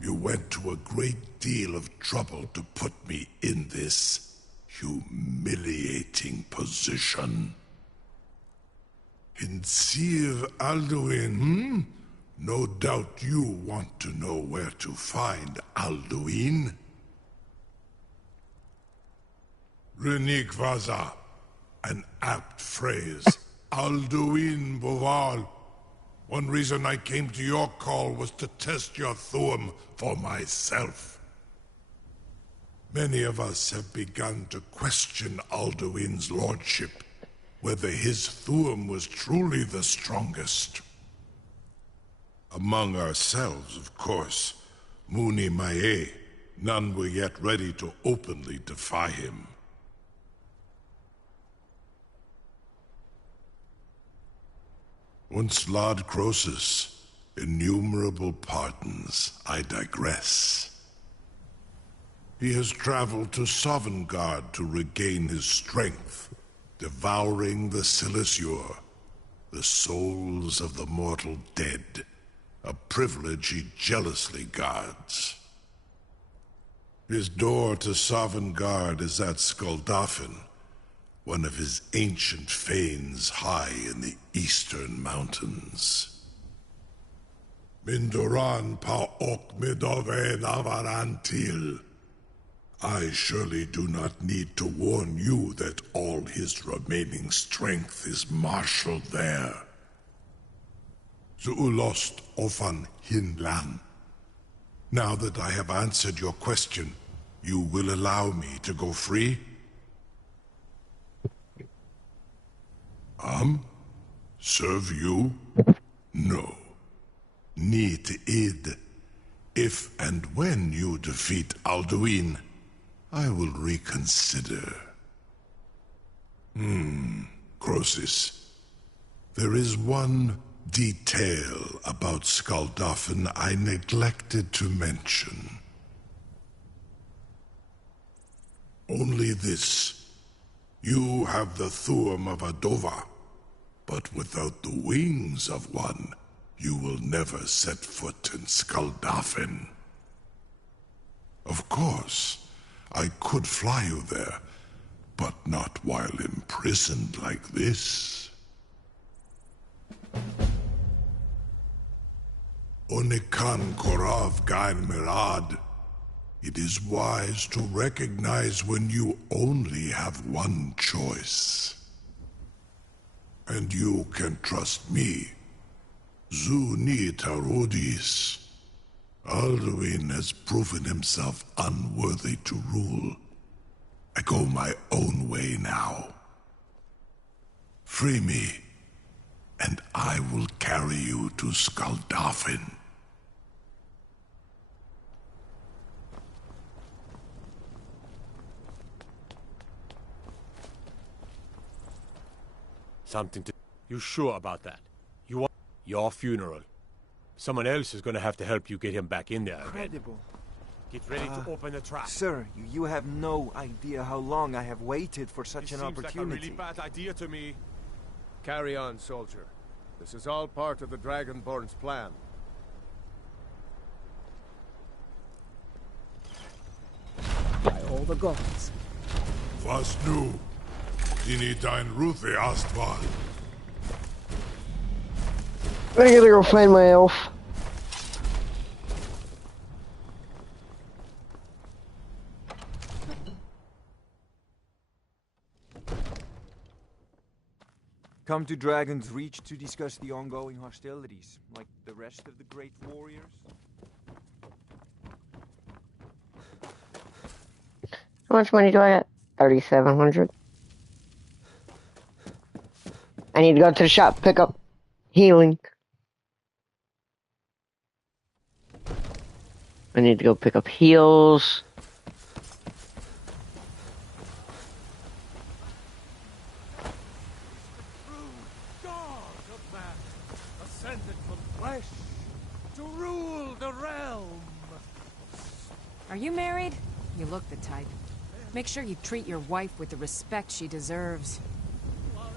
You went to a great deal of trouble to put me in this humiliating position. In Sir Alduin, No doubt you want to know where to find Alduin. Renik Vaza, an apt phrase. Alduin Boval. One reason I came to your call was to test your Thuum for myself. Many of us have begun to question Alduin's lordship, whether his Thuum was truly the strongest. Among ourselves, of course, Muni Mae, none were yet ready to openly defy him. Once Lord Croesus, innumerable pardons, I digress. He has traveled to Sovngarde to regain his strength, devouring the Silesure, the souls of the mortal dead, a privilege he jealously guards. His door to Sovngarde is at Skoldafen, one of his ancient fanes high in the eastern mountains. Mindoran pa ok midove navarantil. I surely do not need to warn you that all his remaining strength is marshaled there. Zuulost ofan hinlan. Now that I have answered your question, you will allow me to go free? Serve you? No. Need id. If and when you defeat Alduin, I will reconsider. Croesus. There is one detail about Skaldafn I neglected to mention. Only this. You have the Thurm of Adova, but without the wings of one, you will never set foot in Skaldafn. Of course, I could fly you there, but not while imprisoned like this. Onikan Korav Gain Mirad. It is wise to recognize when you only have one choice. And you can trust me. Zuni Tarudis. Alduin has proven himself unworthy to rule. I go my own way now. Free me, and I will carry you to Skaldafn. Something to... You sure about that? You want... Your funeral. Someone else is gonna have to help you get him back in there again. Incredible. Get ready to open the trap. Sir, you have no idea how long I have waited for such an opportunity. Seems like a really bad idea to me. Carry on, soldier. This is all part of the Dragonborn's plan. By all the gods. Was nu? Dini dein Ruthi Astval. I gotta go find my elf. Come to Dragon's Reach to discuss the ongoing hostilities, like the rest of the great warriors? How much money do I got? 3,700. I need to go to the shop, pick up healing. I need to go pick up heals. To rule the realm. Are you married? You look the type. Make sure you treat your wife with the respect she deserves.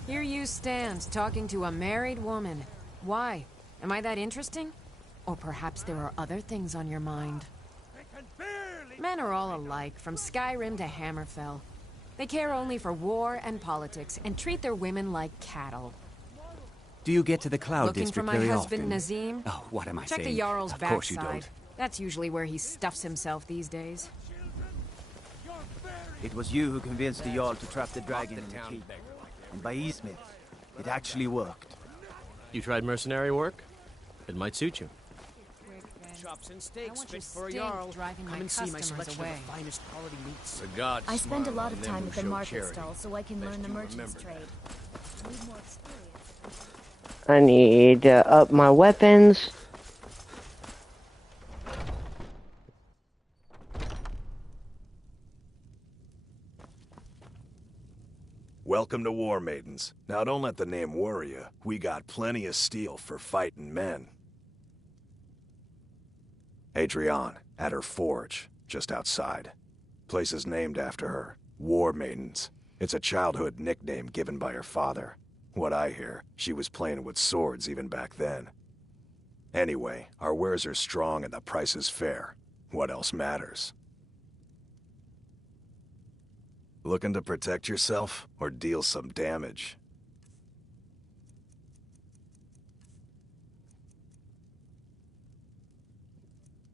Here you stand, talking to a married woman. Why? Am I that interesting? Or perhaps there are other things on your mind? Men are all alike, from Skyrim to Hammerfell. They care only for war and politics, and treat their women like cattle. Do you get to the Cloud Looking District for my very husband, often? Nazim? Oh, what am I Check saying? the Jarl's Of course you backside. don't. That's usually where he stuffs himself these days. It was you who convinced the Jarl to trap the dragon in the keep. And by Ismith, it actually worked. You tried mercenary work? It might suit you. Chops and I steaks want fit your for a steak Jarl. driving Come my and see my customers selection away. of the finest quality meats. The gods I spend a smile lot on of them time who at the show market charity. stall so I can learn the you merchant's remember trade. I need more experience. I need to up my weapons. Welcome to War Maidens. Now don't let the name worry you. We got plenty of steel for fighting men. Adrienne, at her forge, just outside. Place is named after her. War Maidens. It's a childhood nickname given by her father. What I hear, she was playing with swords even back then. Anyway, our wares are strong and the price is fair. What else matters? Looking to protect yourself or deal some damage?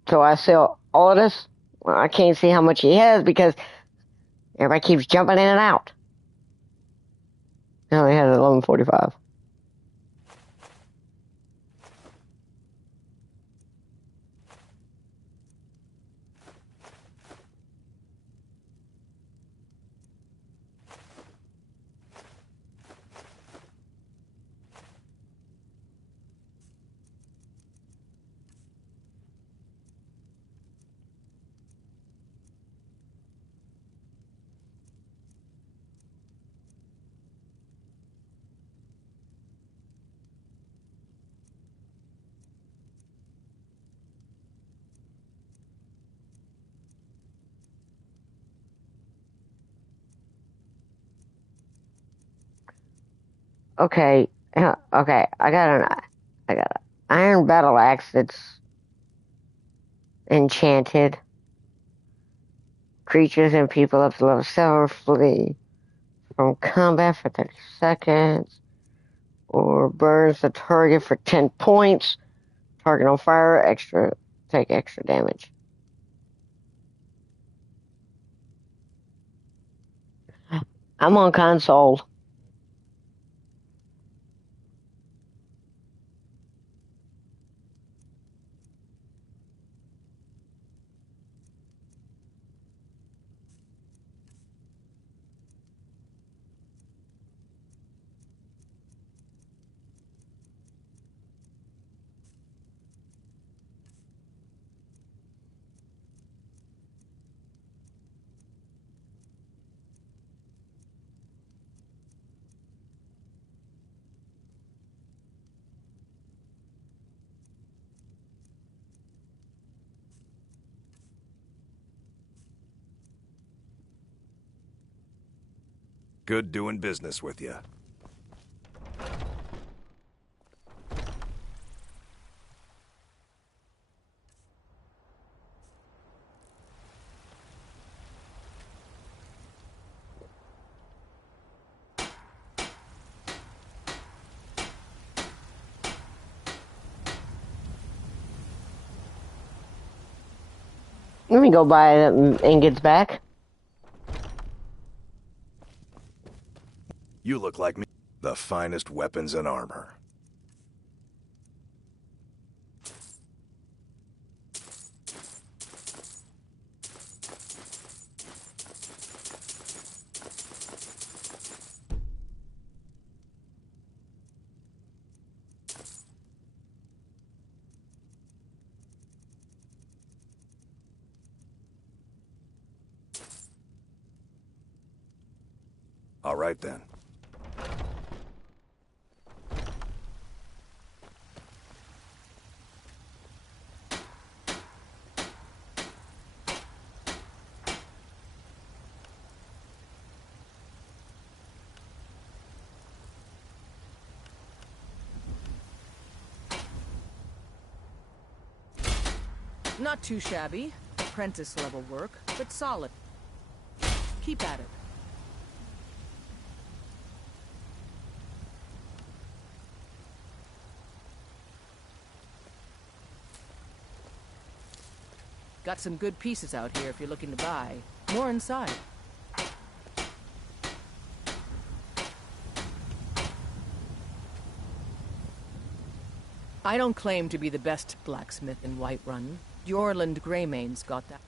So I sell all of this. Well, I can't see how much he has because everybody keeps jumping in and out. I only had 1145. Okay, okay. I got an iron battle axe that's enchanted. Creatures and people up to level 7 flee from combat for 30 seconds, or burns the target for 10 points. Target on fire, take extra damage. I'm on console. Good doing business with you. Let me go buy them ingots back. You look like me. The finest weapons and armor. All right then. Not too shabby. Apprentice level work, but solid. Keep at it. Got some good pieces out here if you're looking to buy. More inside. I don't claim to be the best blacksmith in Whiterun. Jorland Greymane's got that.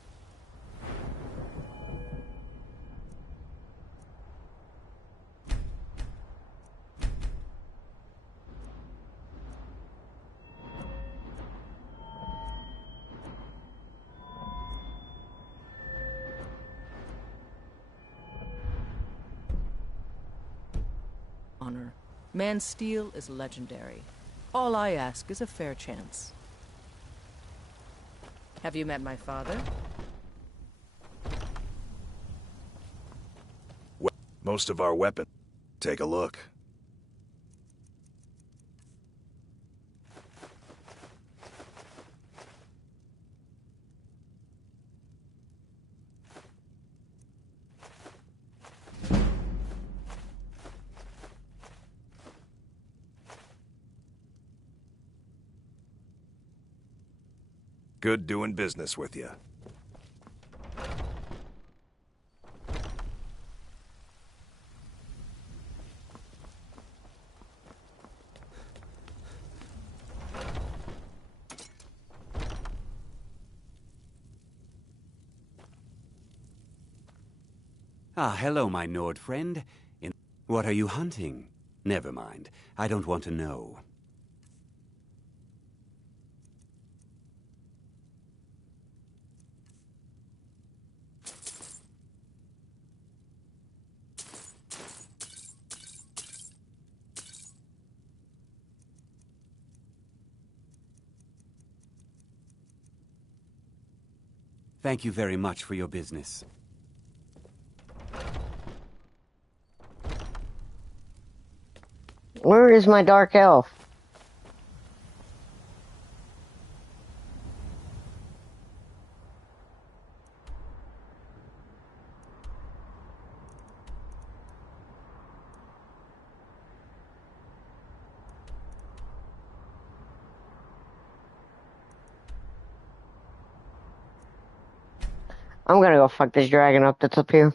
Honor. Man's steel is legendary. All I ask is a fair chance. Have you met my father? Most of our weapons. Take a look. Good doing business with you. Ah, hello, my Nord friend. What are you hunting? Never mind. I don't want to know. Thank you very much for your business. Where is my dark elf? I'm gonna go fuck this dragon up that's up here.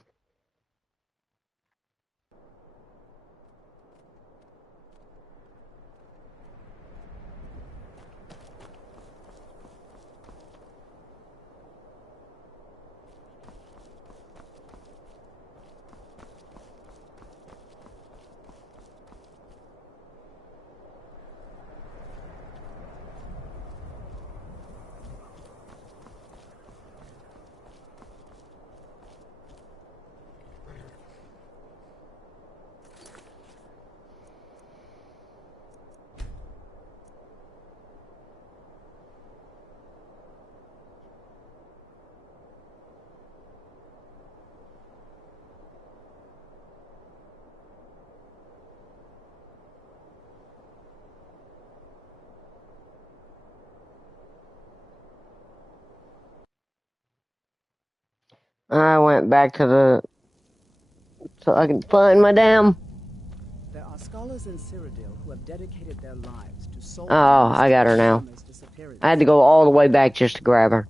I went back to the... so I can find my damn... There are scholars in Cyrodiil who have dedicated their lives to solving Oh, I got her now. I had to go all the way back just to grab her.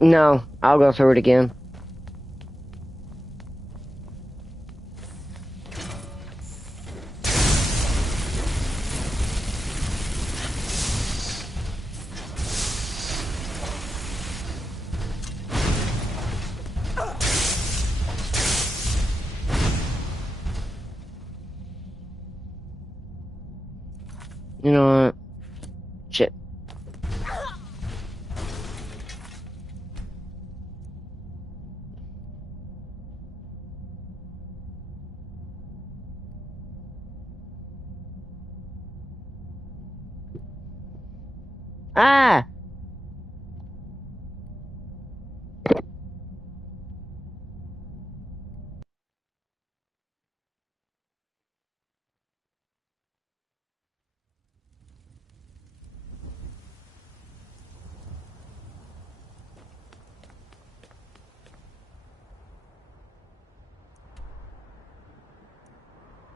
No, I'll go through it again. You know what? Shit. Ah!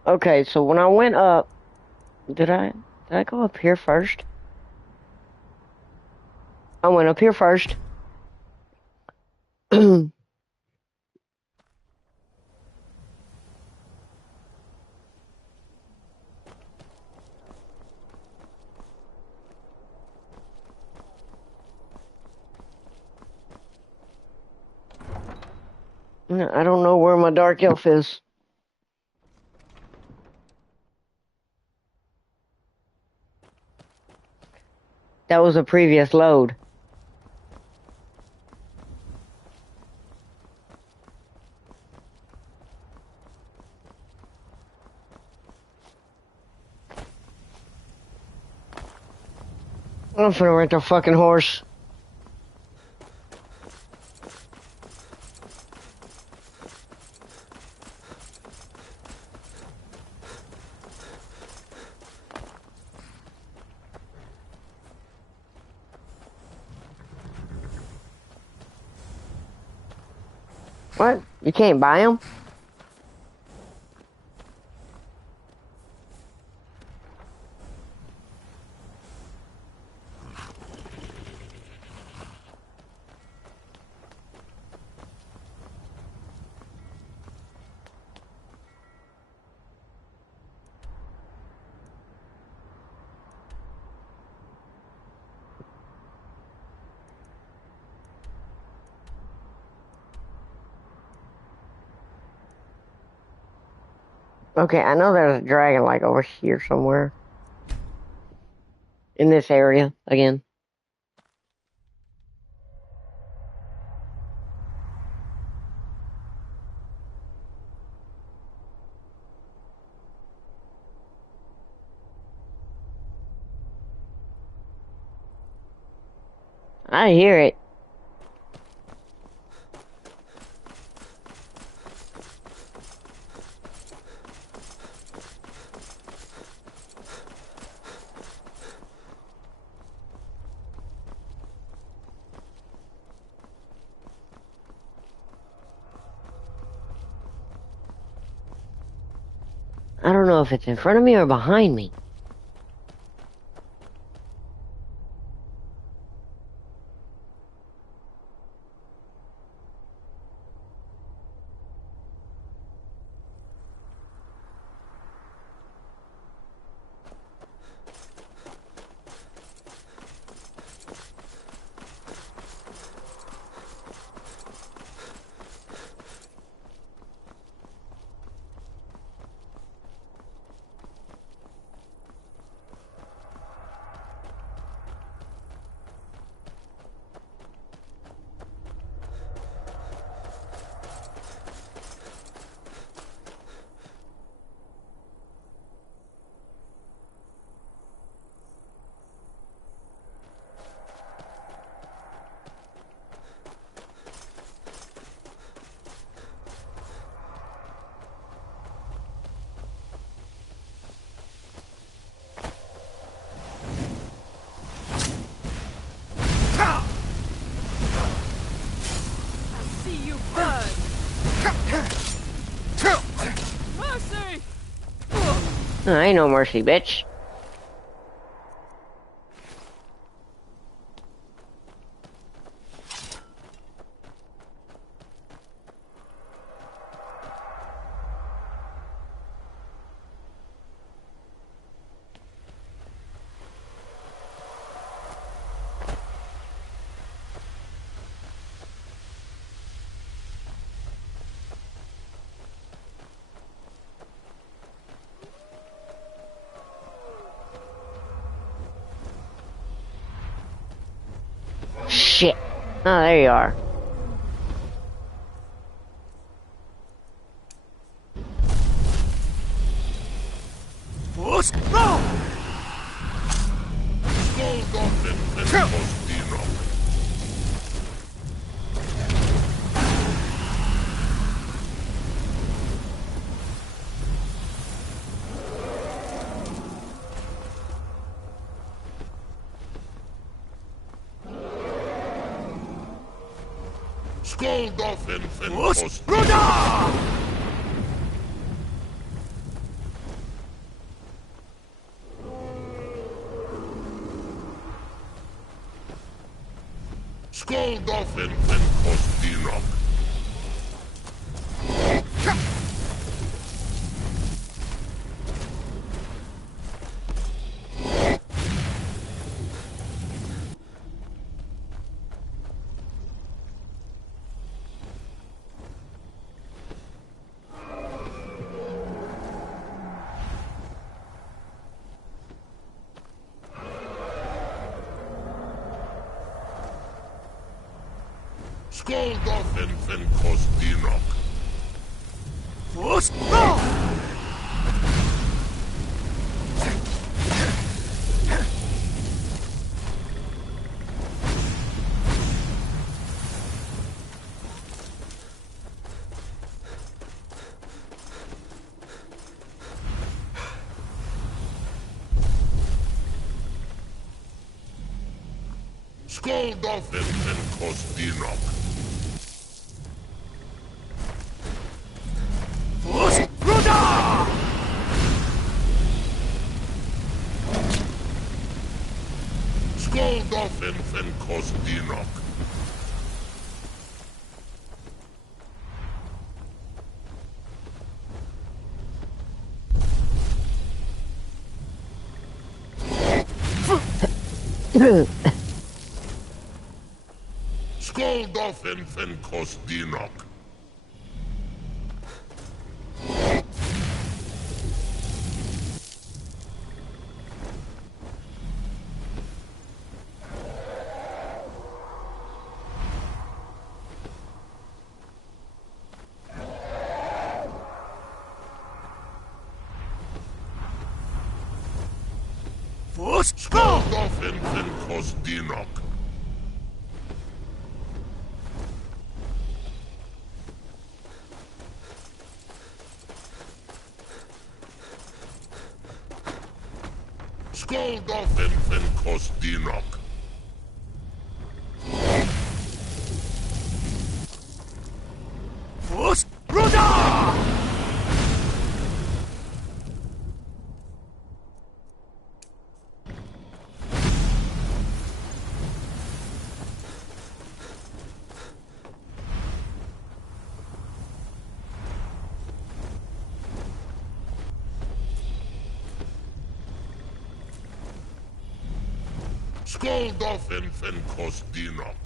Okay, so when I went up, did I go up here first? I went up here first. I don't know where my dark elf is. That was a previous load. I'm finna rent a fucking horse. What? You can't buy them? Okay, I know there's a dragon like over here somewhere. In this area again. I hear it. I don't know if it's in front of me or behind me. Ain't no mercy, bitch. Shit. Oh, there you are. fen Kostinok. Skoldofen fen Kostinok. Fus Ruda! Skoldofen fen Kostinok.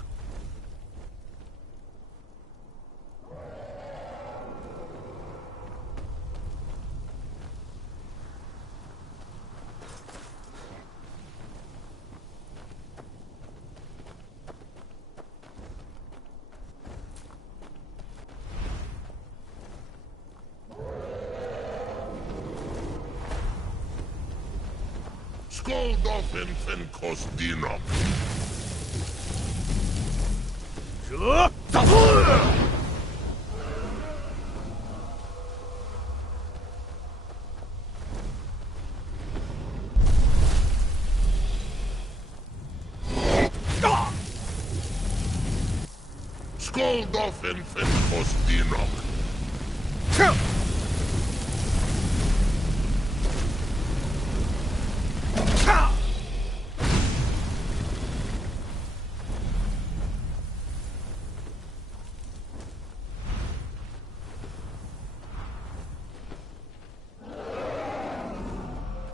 Skoldofen fen Kostinok. Skoldofen fen Kostinok.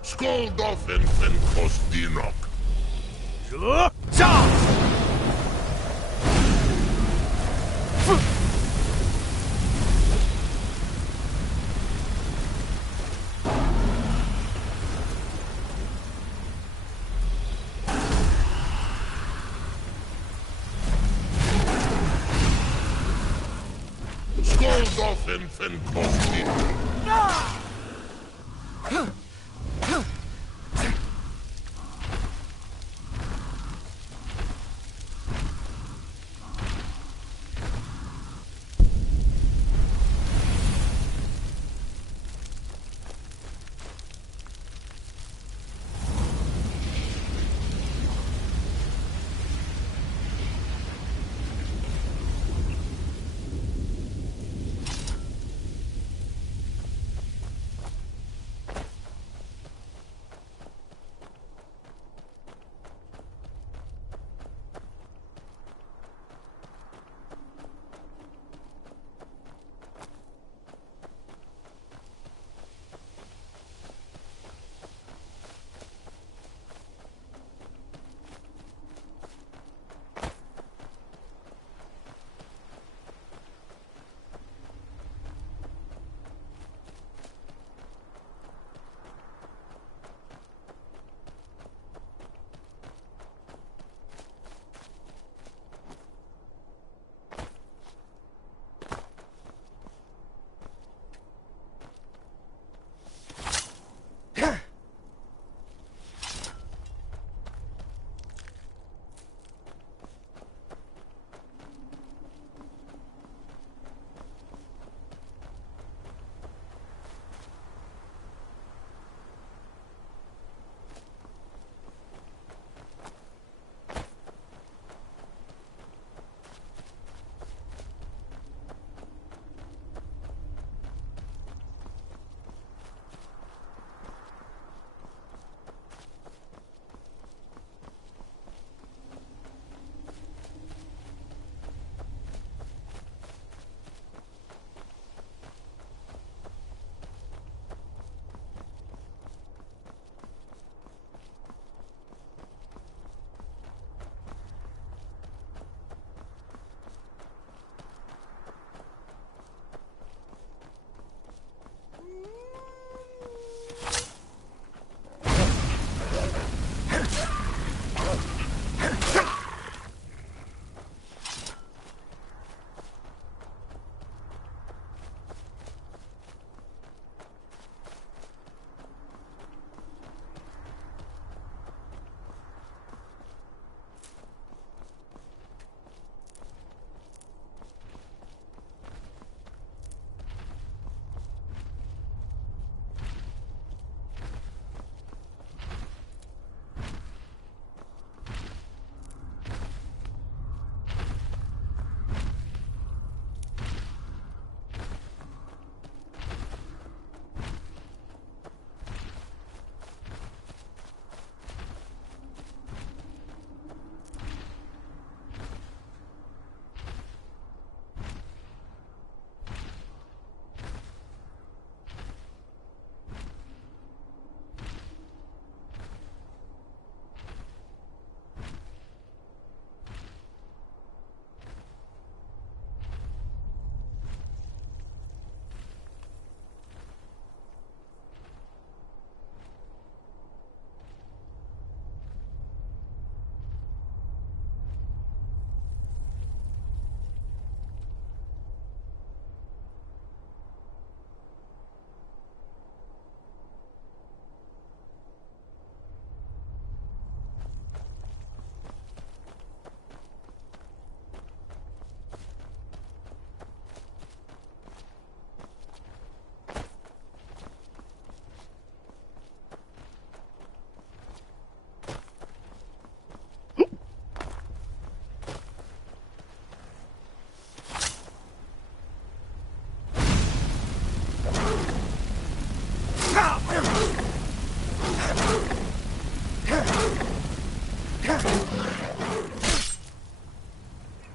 Skoldofen fen Kostinok. Skoldofen fen Kostinok.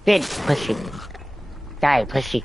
Bitch, pussy. Die, pussy.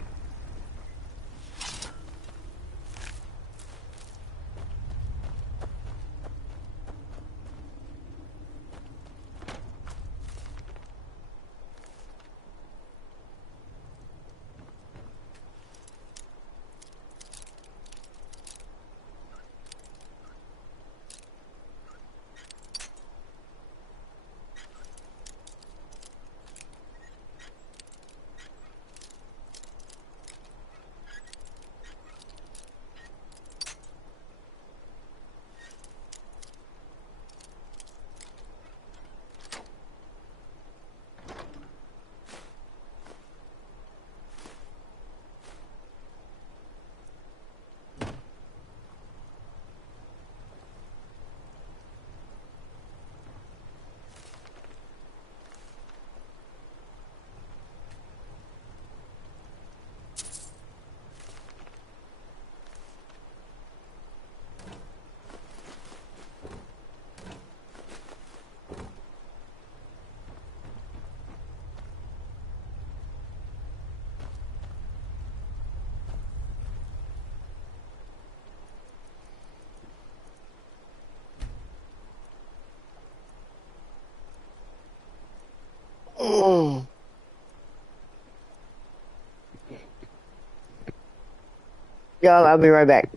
Y'all, I'll be right back.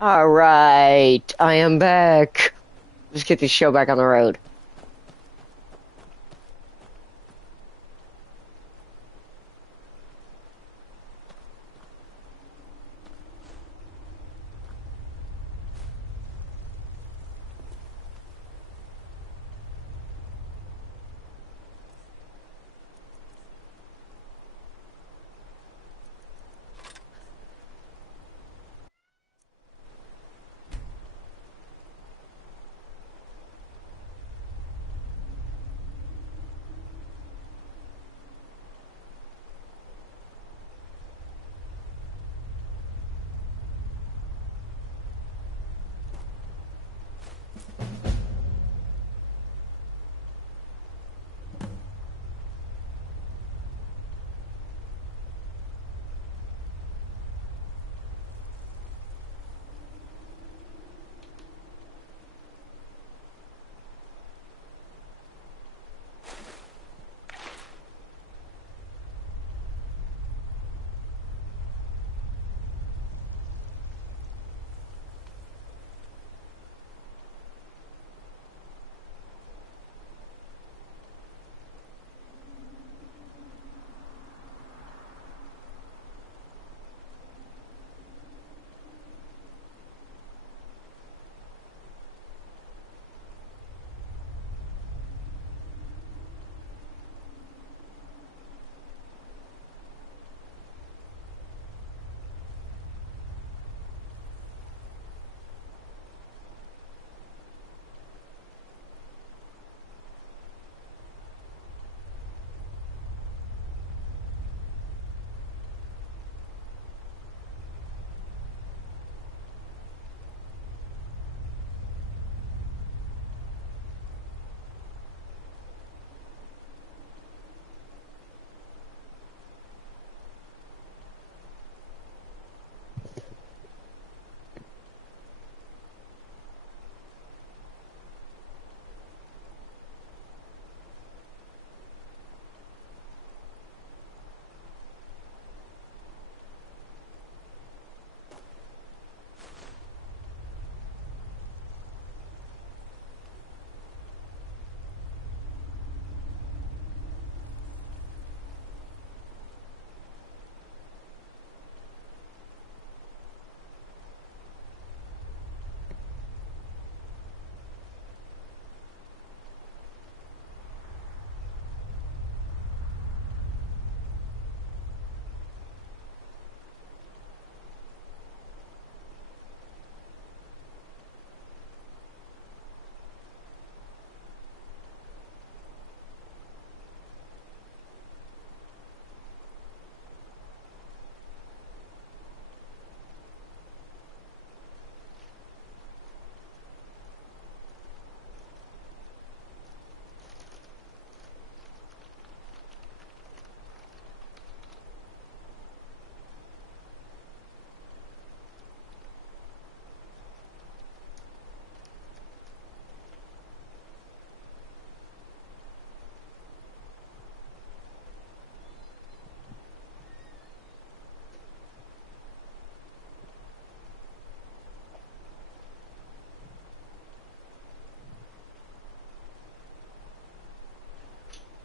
Alright, I am back. Let's get this show back on the road.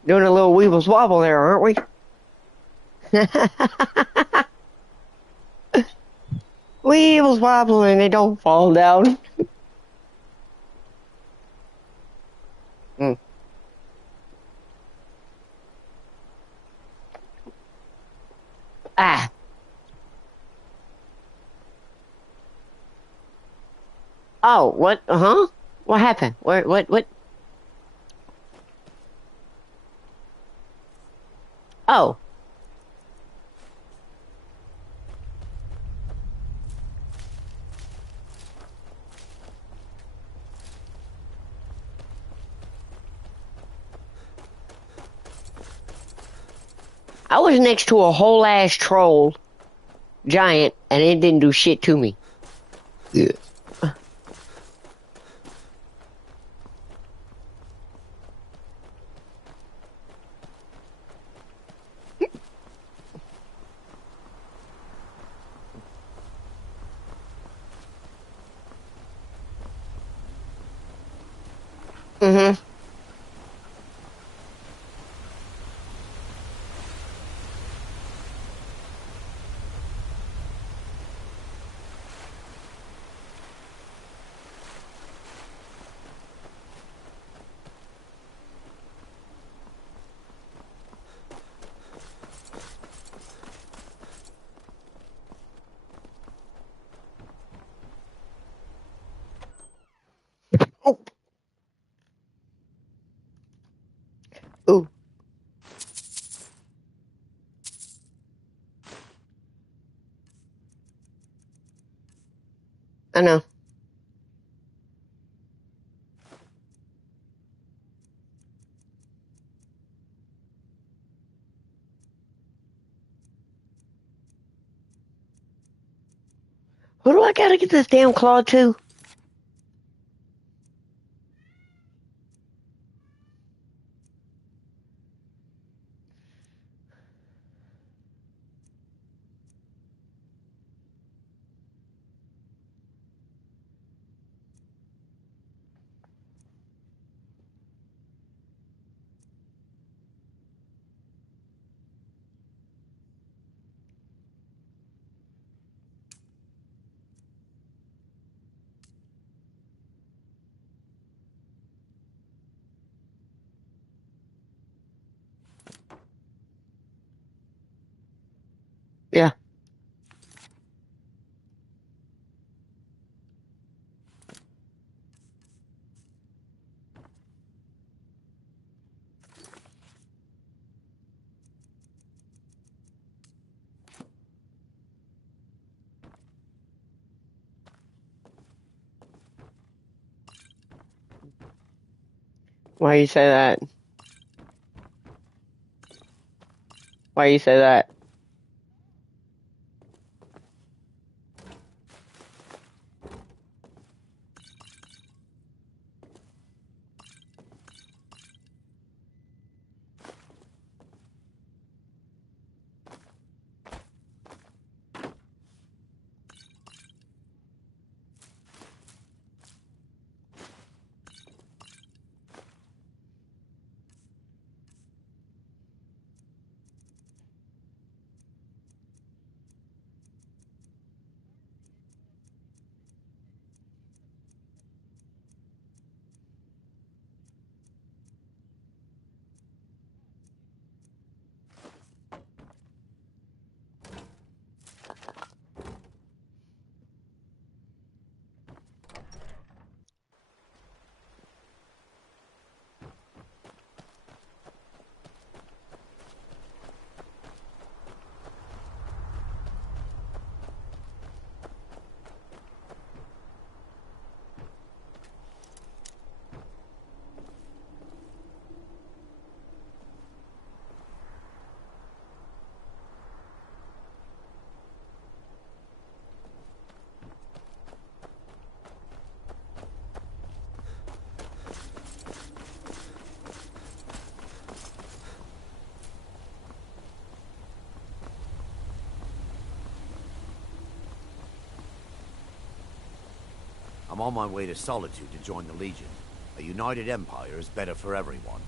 Doing a little weebles wobble there, aren't we? Weebles wobbling, they don't fall down. Ah. Oh, what? Huh? What happened? What? Oh. I was next to a whole ass troll giant and it didn't do shit to me. Yeah. Mm-hmm. Ooh. I know. Who do I gotta get this damn claw to? Yeah. Why you say that? Why you say that? I'm on my way to Solitude to join the Legion. A united empire is better for everyone.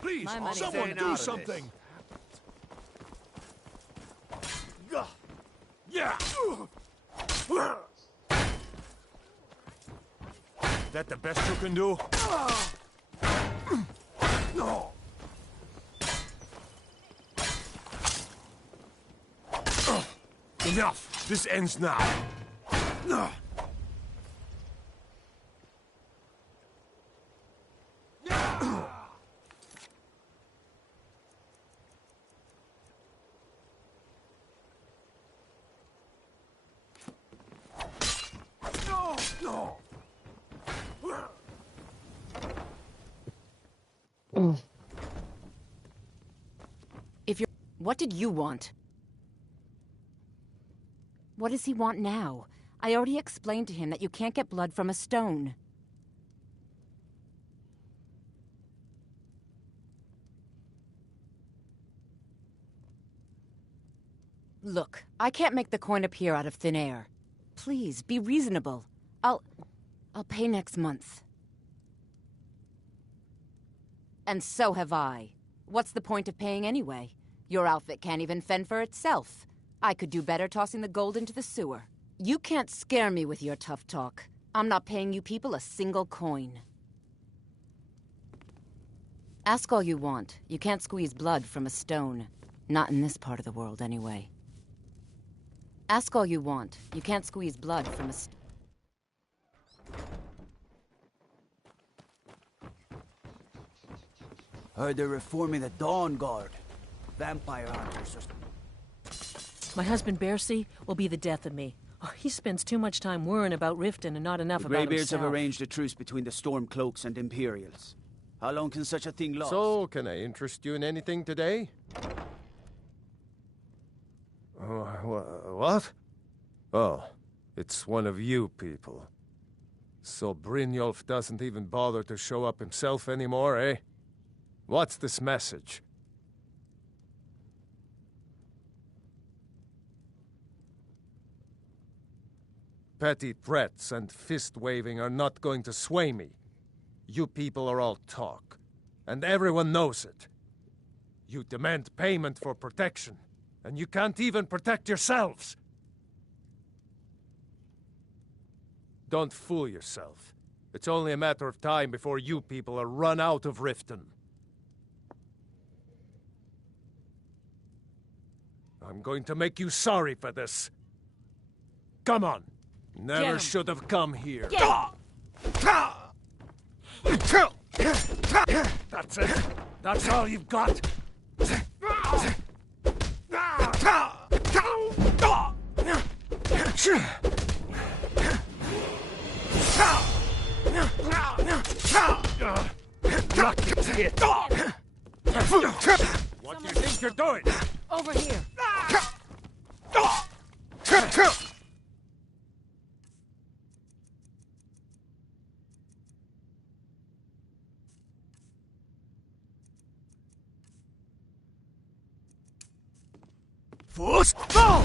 Please, someone do something! Yeah! That the best you can do? No! Enough! This ends now. No! What did you want? What does he want now? I already explained to him that you can't get blood from a stone. Look, I can't make the coin appear out of thin air. Please, be reasonable. I'll pay next month. And so have I. What's the point of paying anyway? Your outfit can't even fend for itself. I could do better tossing the gold into the sewer. You can't scare me with your tough talk. I'm not paying you people a single coin. Ask all you want. You can't squeeze blood from a stone. Not in this part of the world, anyway. Ask all you want. You can't squeeze blood from a stone. Heard they're reforming the Dawn Guard. Vampire hunters or... My husband, Bercy, will be the death of me. Oh, he spends too much time worrying about Riften and not enough The about Greybeards himself. have arranged a truce between the Stormcloaks and Imperials. How long can such a thing last? So, can I interest you in anything today? What? Oh, it's one of you people. So Brynjolf doesn't even bother to show up himself anymore, eh? What's this message? Petty threats and fist-waving are not going to sway me. You people are all talk, and everyone knows it. You demand payment for protection, and you can't even protect yourselves. Don't fool yourself. It's only a matter of time before you people are run out of Riften. I'm going to make you sorry for this. Come on. Never should have come here. That's it. That's all you've got. What do you think you're doing? Over here. First, go!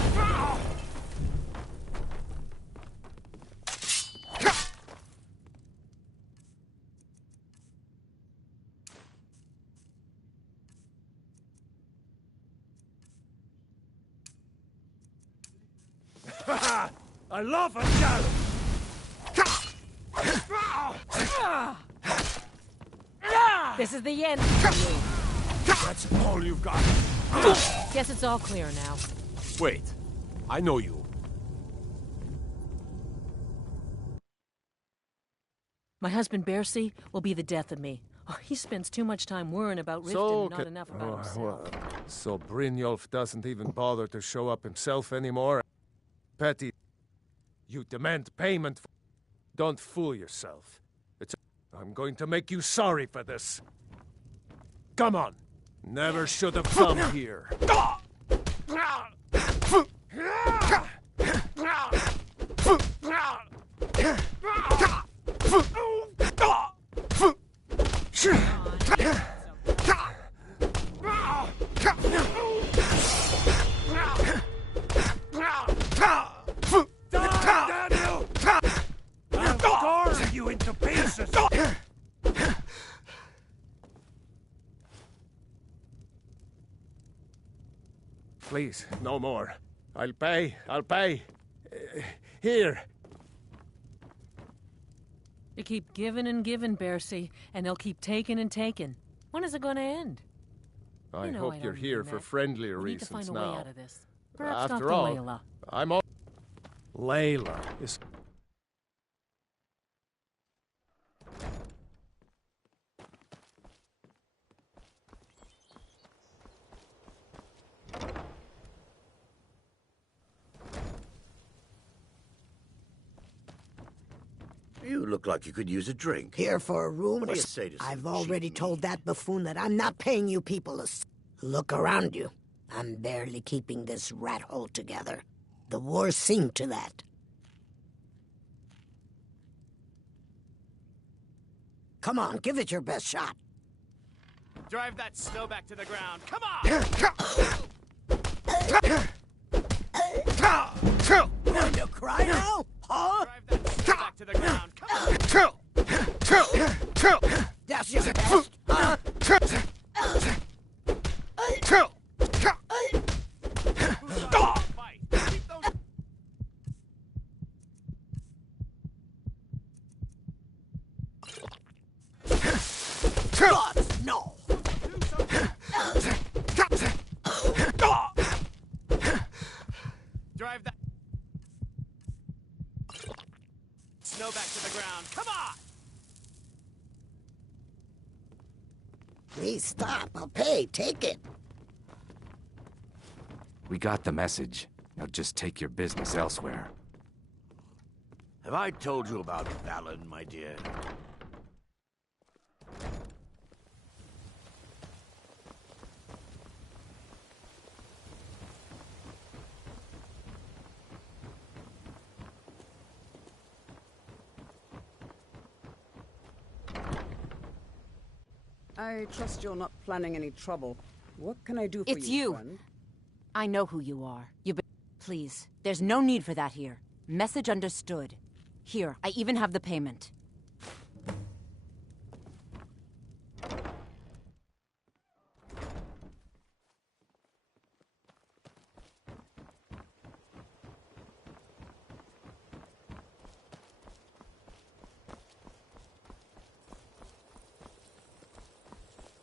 I love a challenge! This is the end. That's all you've got. Guess it's all clear now. Wait, I know you. My husband, Bercy, will be the death of me. Oh, he spends too much time worrying about Riften So and not enough about himself. So Brynjolf doesn't even bother to show up himself anymore? Petty, you demand payment for... Don't fool yourself. I'm going to make you sorry for this. Come on. Never should have come here. I'll carve you into pieces. Please, no more. I'll pay. Here. You keep giving and giving, Bercy, and they'll keep taking and taking. When is it going to end? I hope you're here for friendlier we need to reasons find a now. way out of this. Perhaps After not all, for Layla. I'm all... Layla is... You look like you could use a drink. Here for a room? What do you say to some I've already told that buffoon that I'm not paying you people to look around you. I'm barely keeping this rat hole together. The war sing to that. Come on, give it your best shot. Drive that snow back to the ground. Come on! Going to cry now? Huh? Drive that snow back to the ground. Come on! That's your best, huh? God, no! Drive that snow back to the ground. Come on! Please stop. I'll pay. Take it. We got the message. Now just take your business elsewhere. Have I told you about Fallon, my dear? I trust you're not planning any trouble. What can I do for you, It's you. friend? I know who you are. Please, there's no need for that here. Message understood. Here, I even have the payment.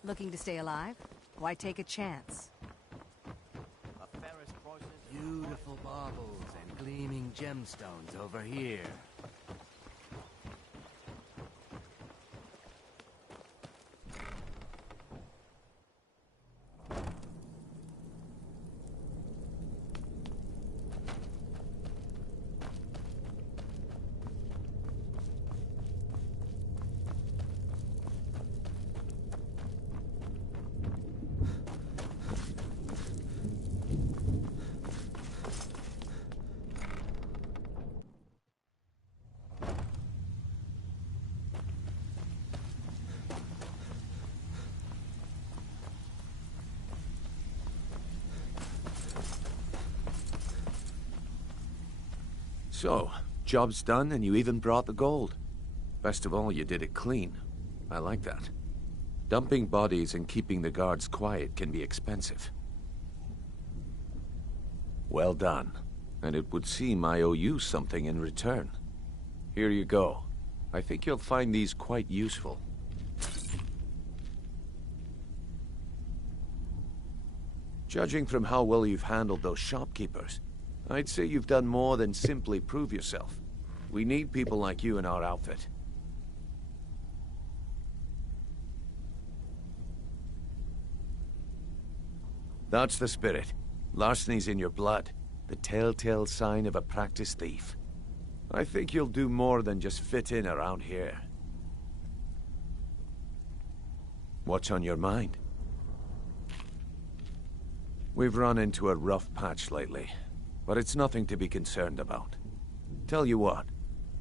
Looking to stay alive? Why take a chance? Beautiful baubles and gleaming gemstones over here. So, job's done and you even brought the gold. Best of all, you did it clean. I like that. Dumping bodies and keeping the guards quiet can be expensive. Well done. And it would seem I owe you something in return. Here you go. I think you'll find these quite useful. Judging from how well you've handled those shopkeepers, I'd say you've done more than simply prove yourself. We need people like you in our outfit. That's the spirit. Larceny's in your blood. The telltale sign of a practiced thief. I think you'll do more than just fit in around here. What's on your mind? We've run into a rough patch lately, but it's nothing to be concerned about. Tell you what,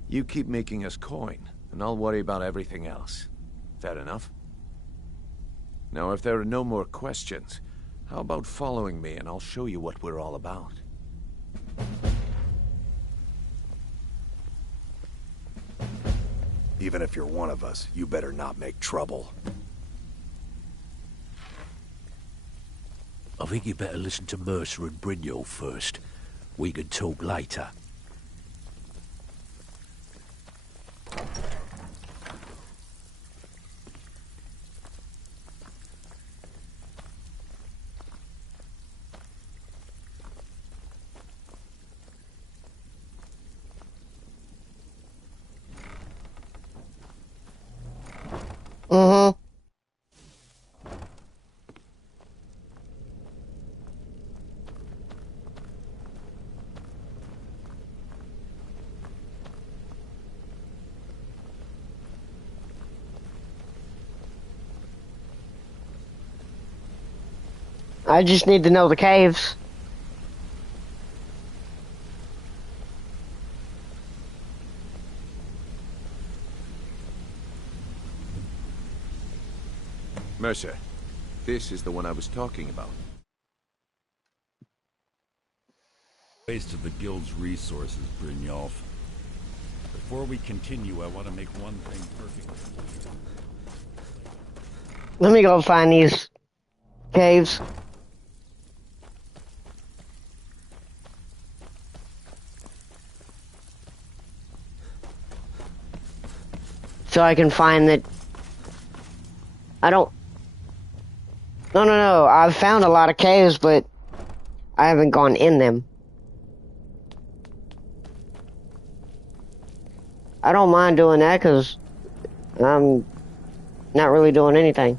you keep making us coin, and I'll worry about everything else. Fair enough? Now, if there are no more questions, how about following me and I'll show you what we're all about? Even if you're one of us, you better not make trouble. I think you better listen to Mercer and Brynjolf first. We can talk later. Mm-hmm. I just need to know the caves. Mercer, this is the one I was talking about. Waste of the Guild's resources, Brynjolf. Before we continue, I want to make one thing perfect. Let me go find these caves. So I can find that. I don't. No. I've found a lot of caves, but I haven't gone in them. I don't mind doing that because I'm not really doing anything.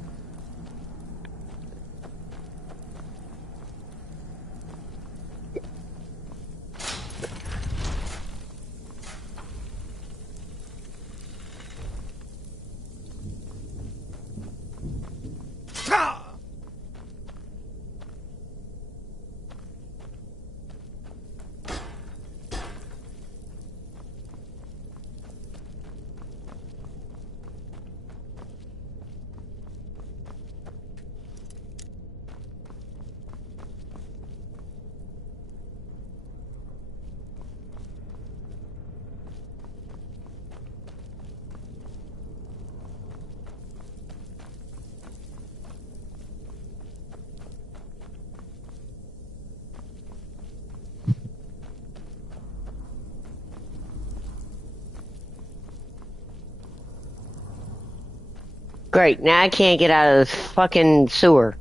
Great, now I can't get out of this fucking sewer.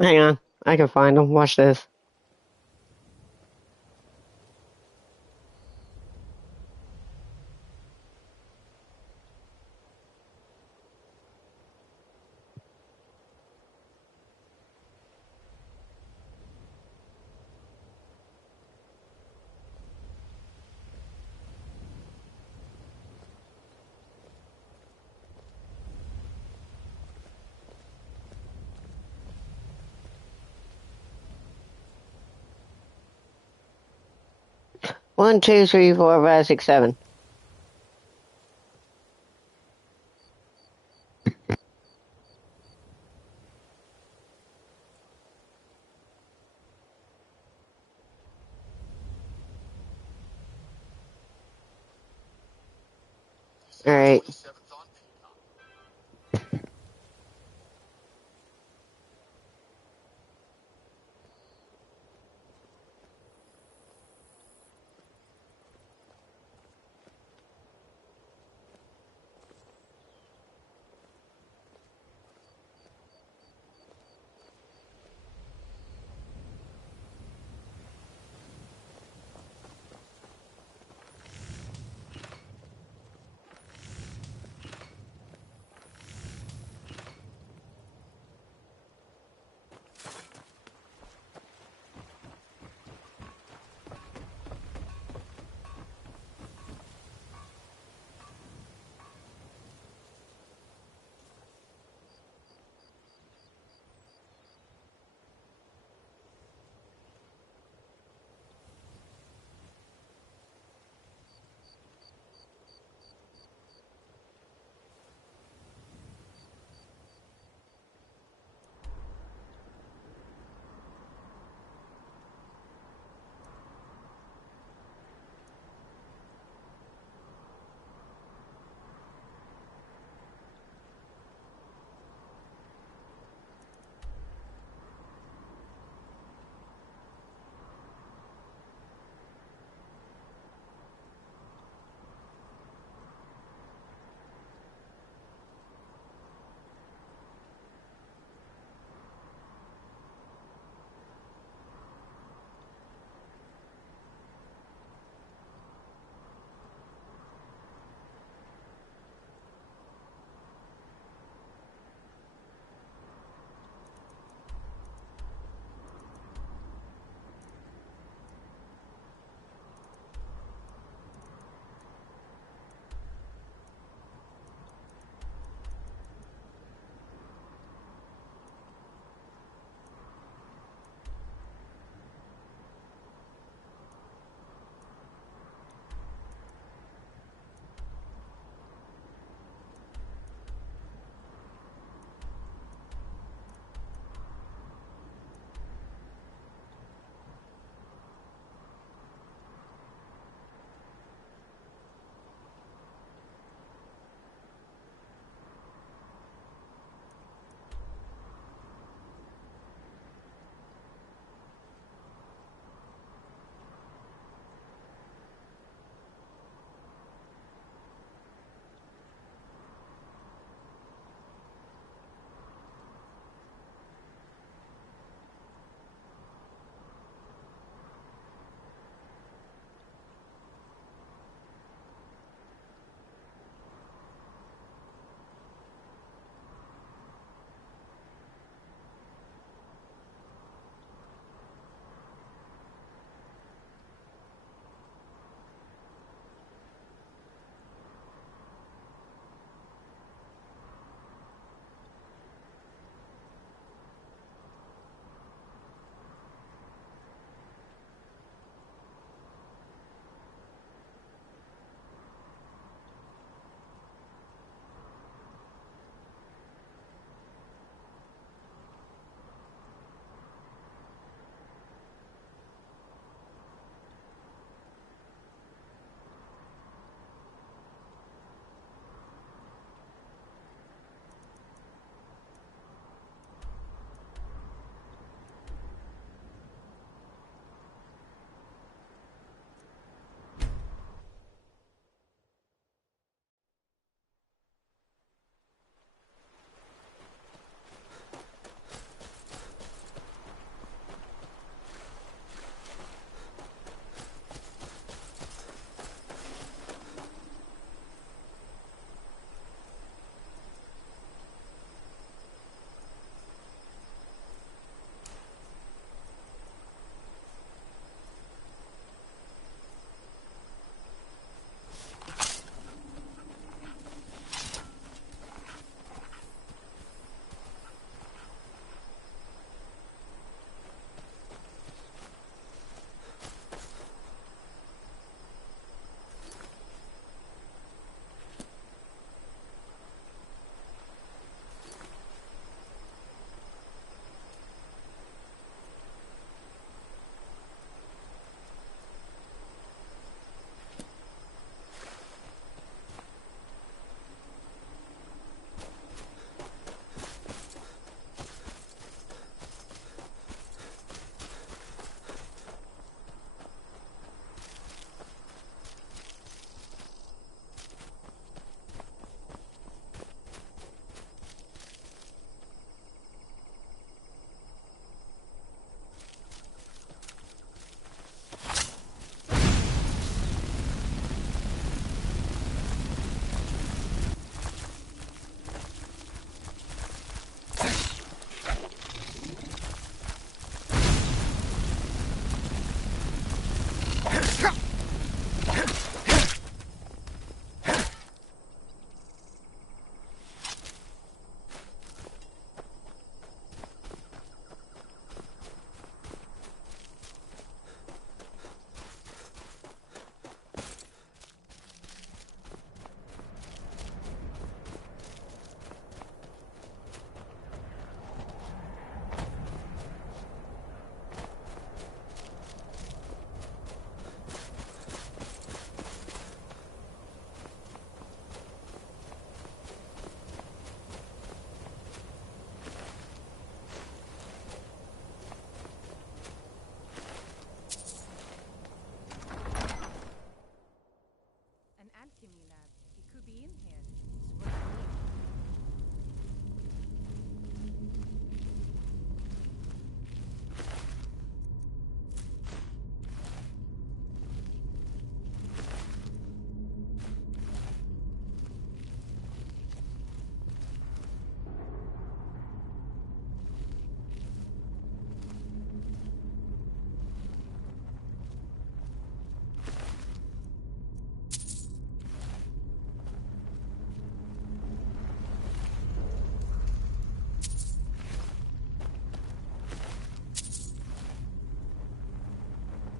Hang on, I can find them. Watch this. One, two, three, four, five, six, seven. All right.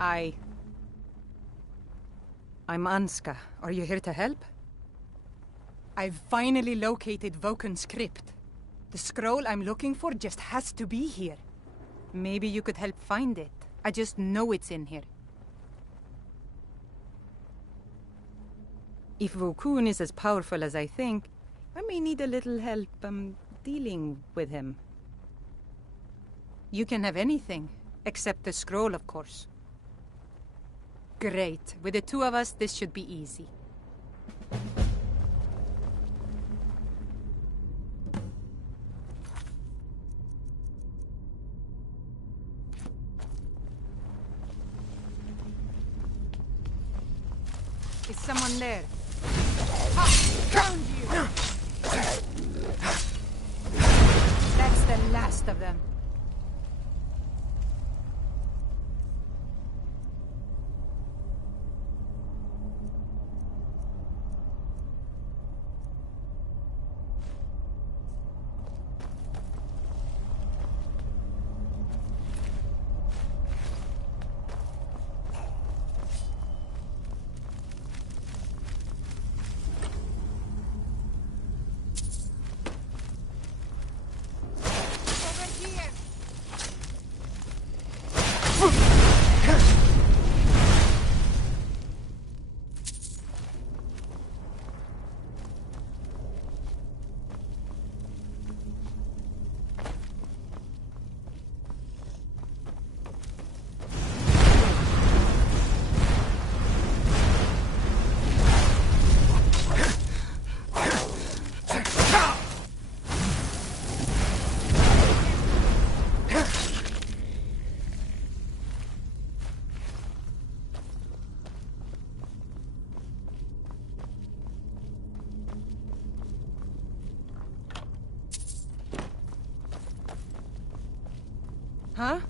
I'm Anska. Are you here to help? I've finally located Voken's crypt. The scroll I'm looking for just has to be here. Maybe you could help find it. I just know it's in here. If Vokun is as powerful as I think, I may need a little help, dealing with him. You can have anything, except the scroll, of course. Great. With the two of us, this should be easy. Is someone there? Ha! Found you! That's the last of them. Huh?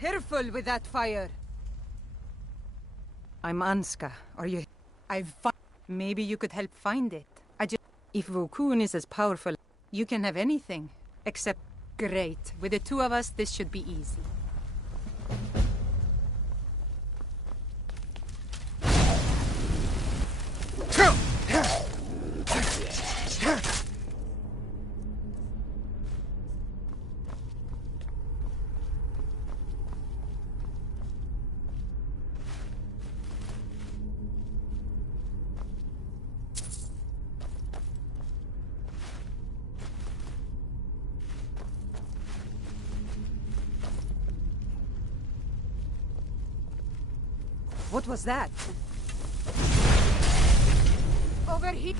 Careful with that fire! I'm Anska. Are you... Maybe you could help find it. If Vokun is as powerful, you can have anything. Except... Great. With the two of us, this should be easy. What was that? Overheat!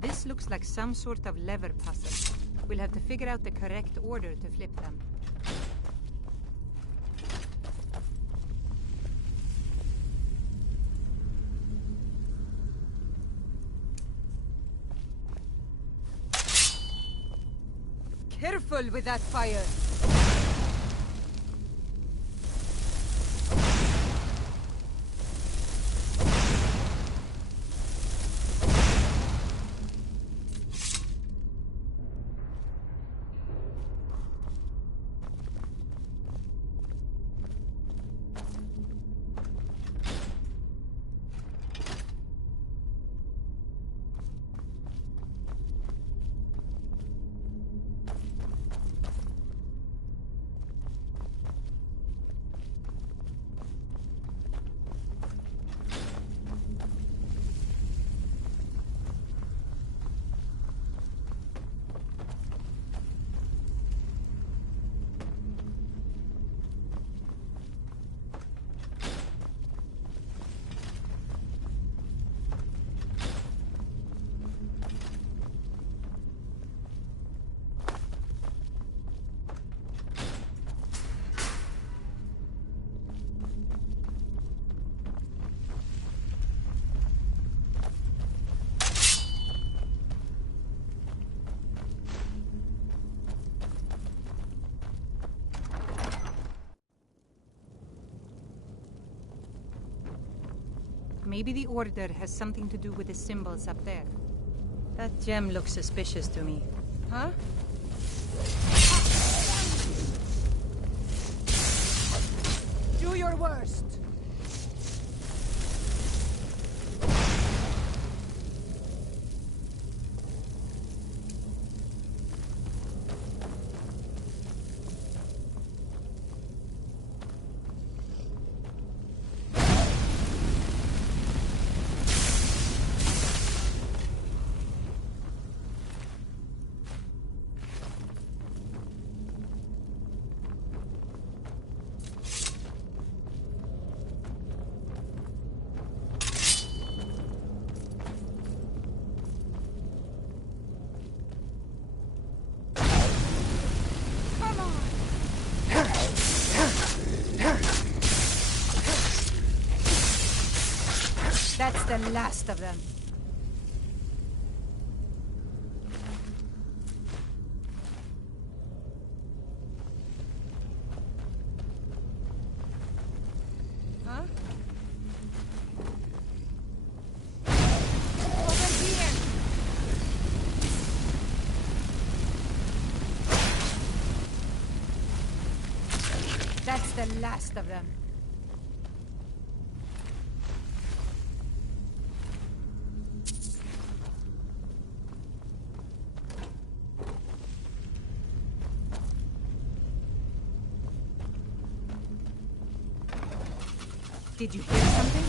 This looks like some sort of lever puzzle. We'll have to figure out the correct order to flip them. Careful with that fire! Maybe the Order has something to do with the symbols up there. That gem looks suspicious to me. Huh? Do your worst! That's the last of them. Huh? Over here! That's the last of them. Did you hear something?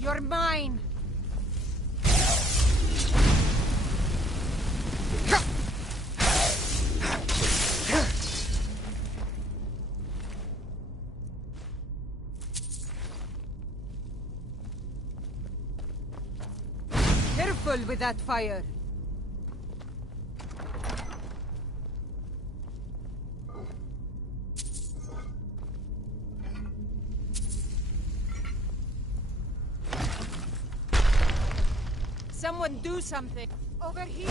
You're mine! careful with that fire. Someone do something. Over here.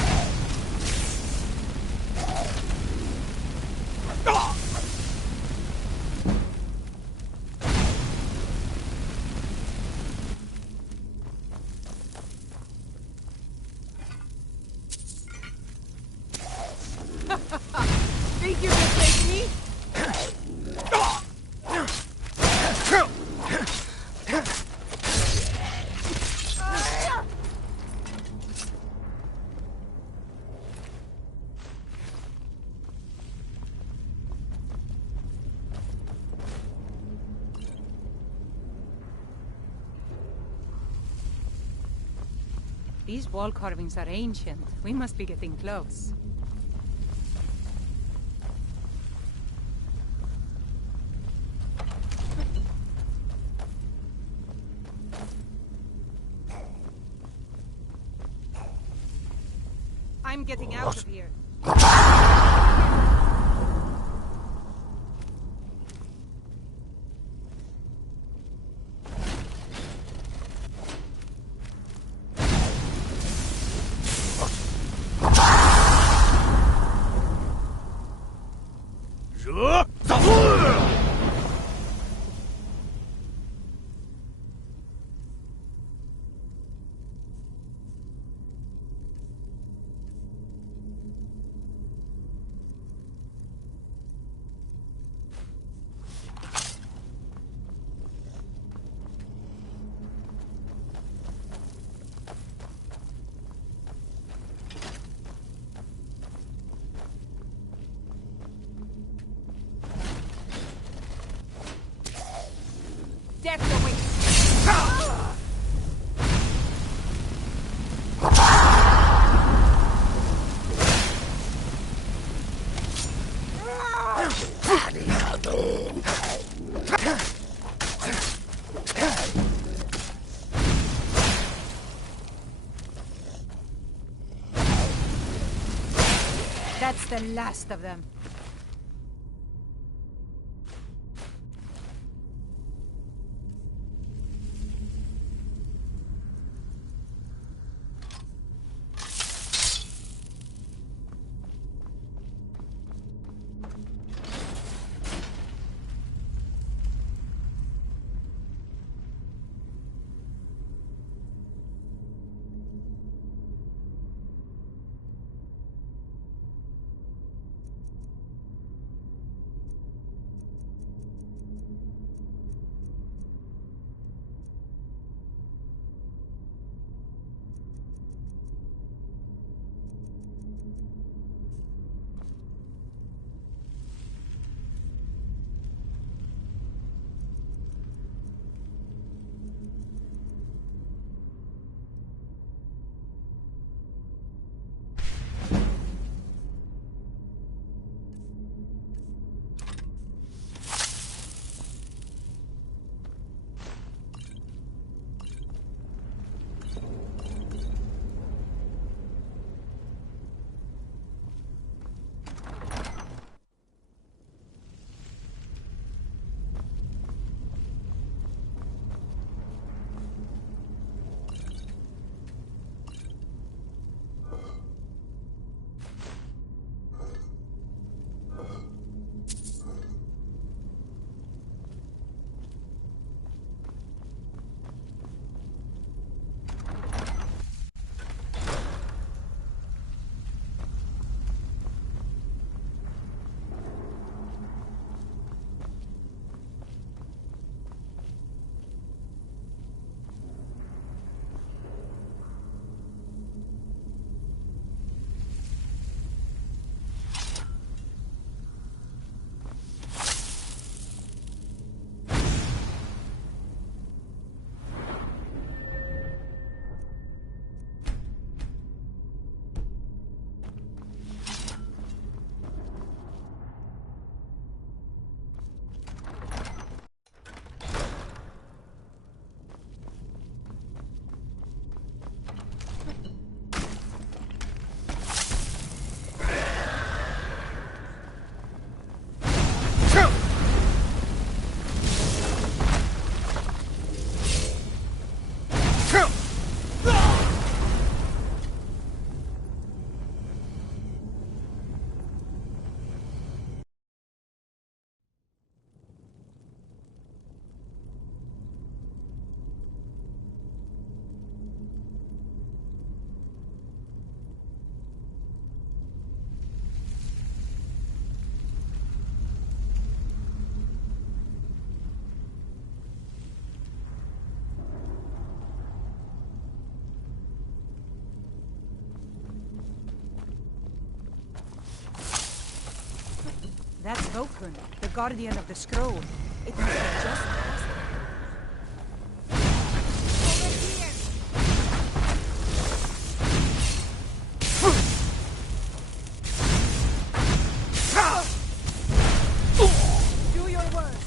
Think you can take me? These wall carvings are ancient. We must be getting close. I'm getting out of here. Death awaits. That's the last of them. Vulcan, the guardian of the scroll. It must be just past Do your worst.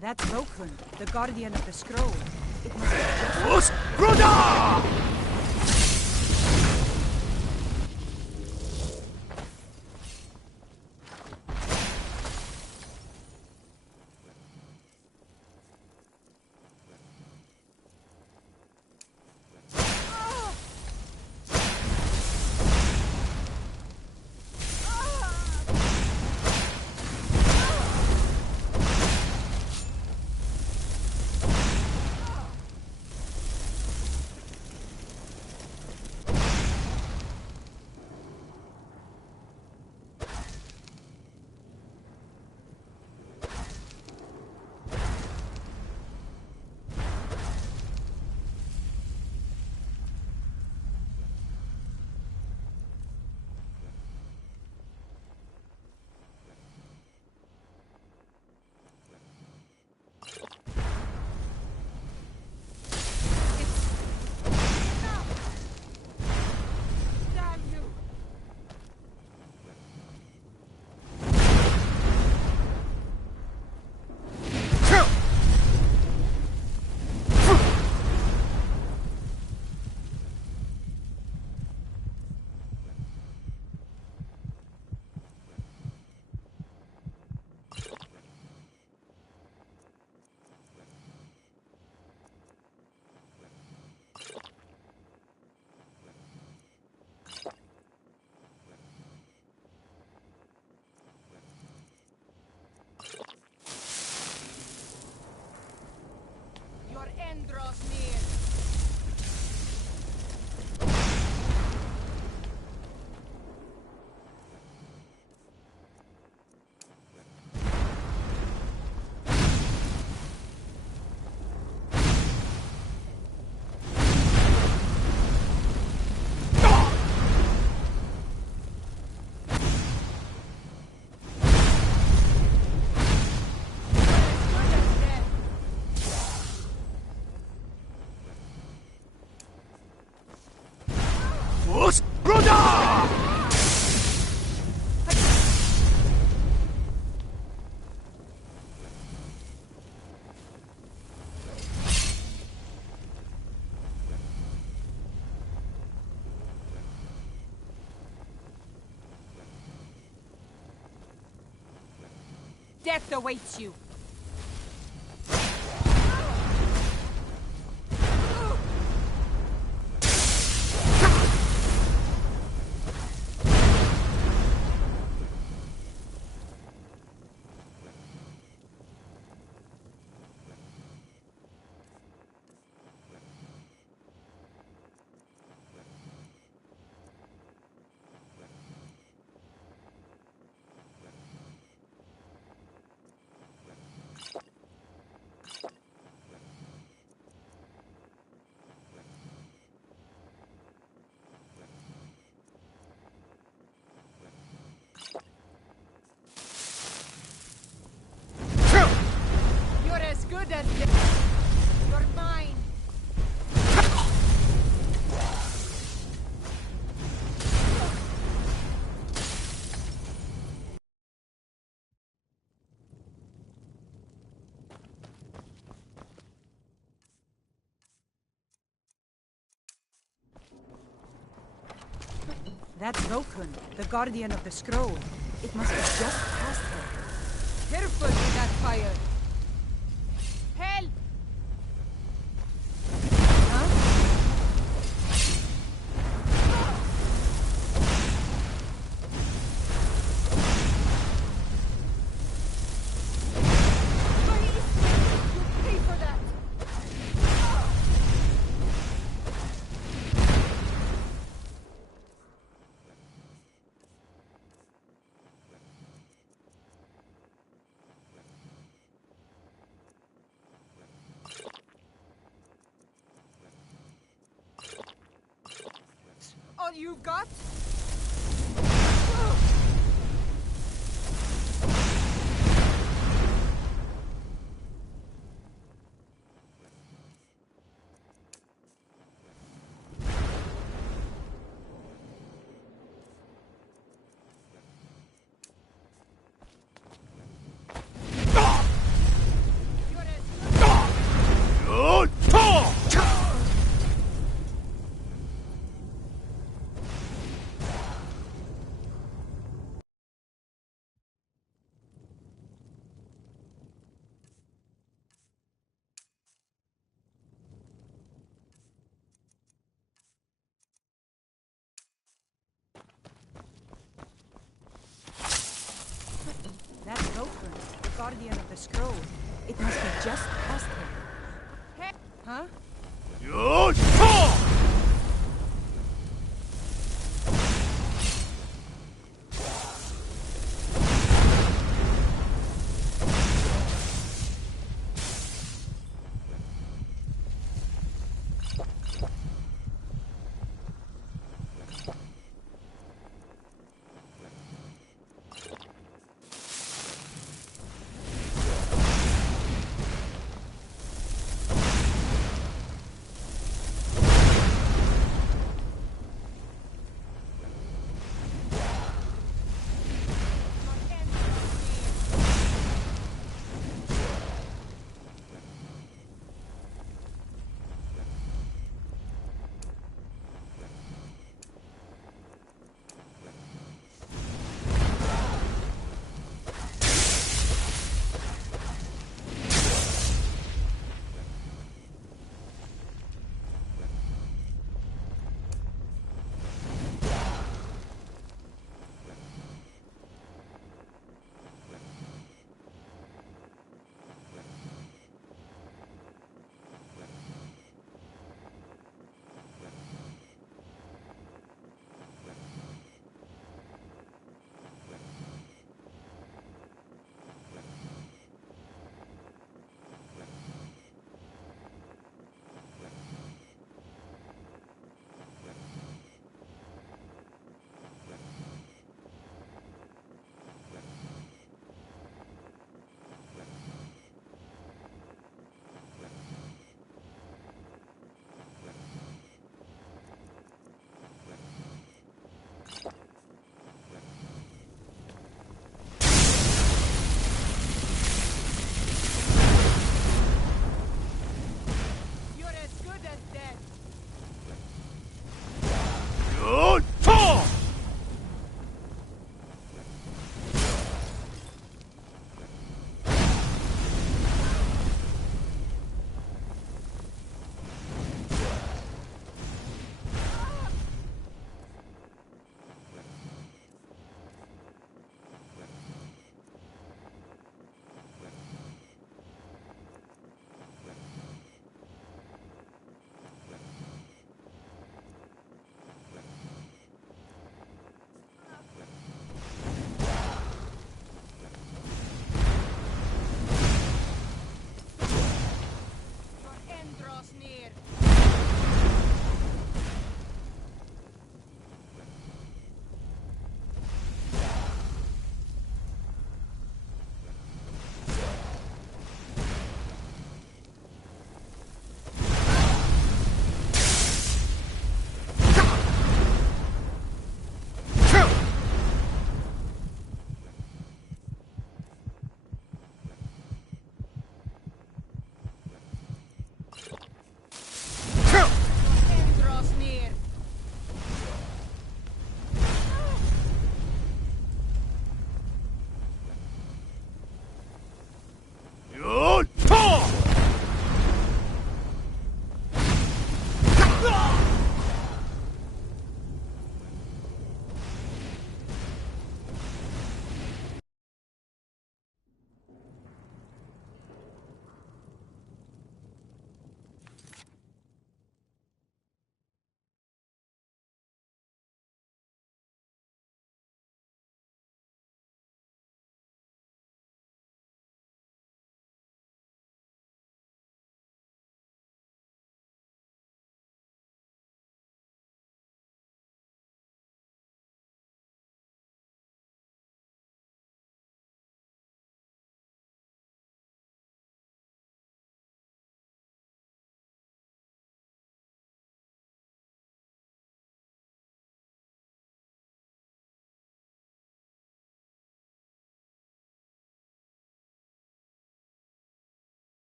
That's Vulcan, the guardian of the scroll. It must be just... Your end draws near. Death awaits you. You're as good as dead. You're mine. That's Vulcan, the guardian of the scroll. It must be just past her. Careful with that fire. Help! all you've got? That's Vulcan, the guardian of the scroll. It must be just past him. Hey, huh?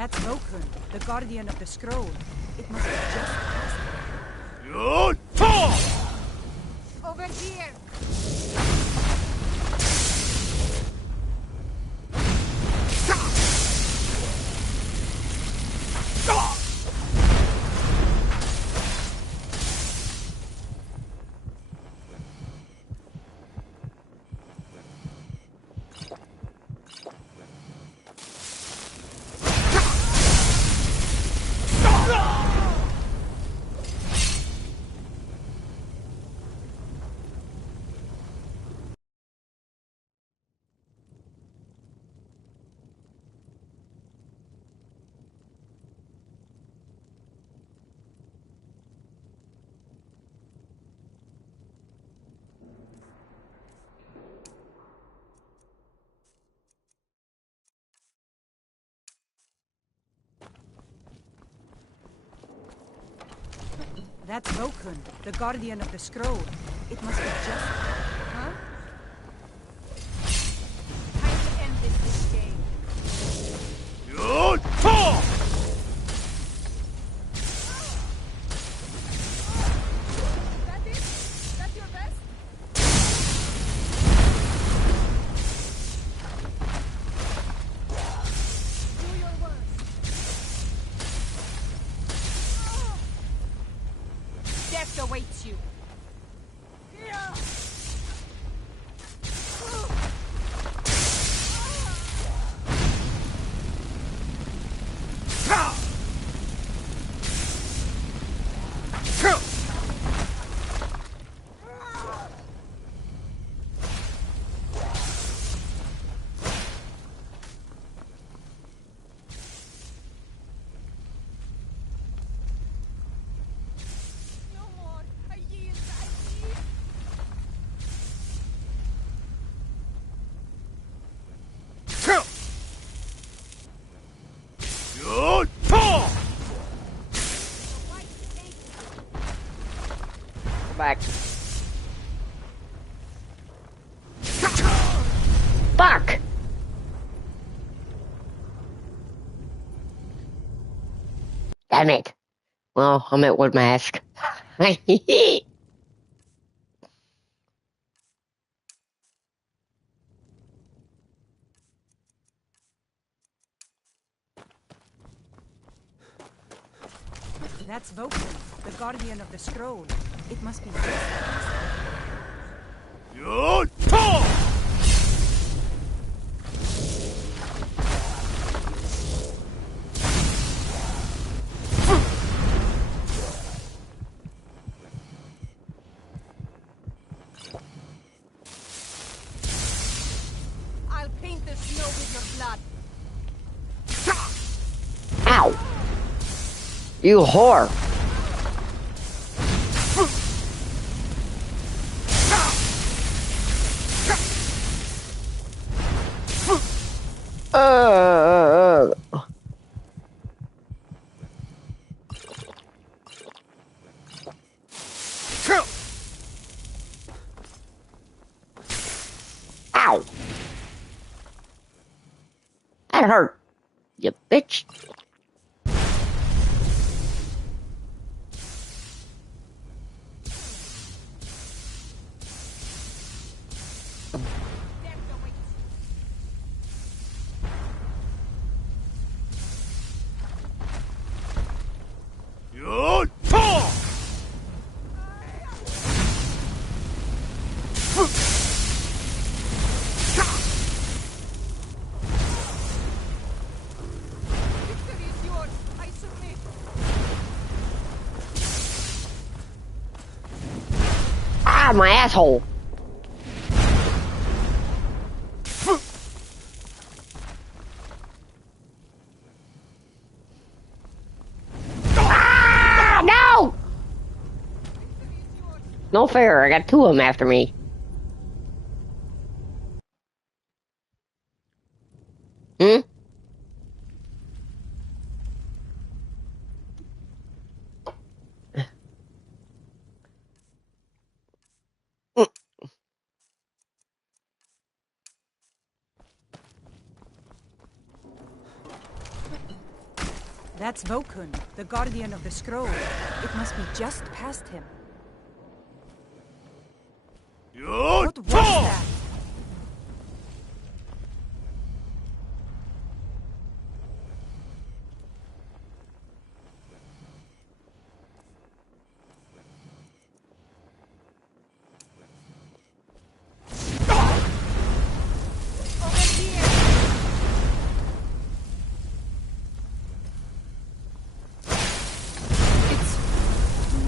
That's Vokun, the guardian of the scroll. It must be just past Over here! That's Vokun, the guardian of the scroll. It must be just... Huh? Time to end this game. That it? That's your best? Do your worst. Death awaits you. No more. I yield. I yield. Go back. Fuck! Damn it. Well, I'm at one mask. That's Vokun, the guardian of the scroll. It must be just past... I'll paint the snow with your blood. Ow! You whore! Uh. Ow! That hurt, you bitch. Victory is yours. I submit. Ah, my asshole. Ah, no! No fair. I got two of them after me. Hmm? That's Vokun, the guardian of the scroll. It must be just past him. What was that?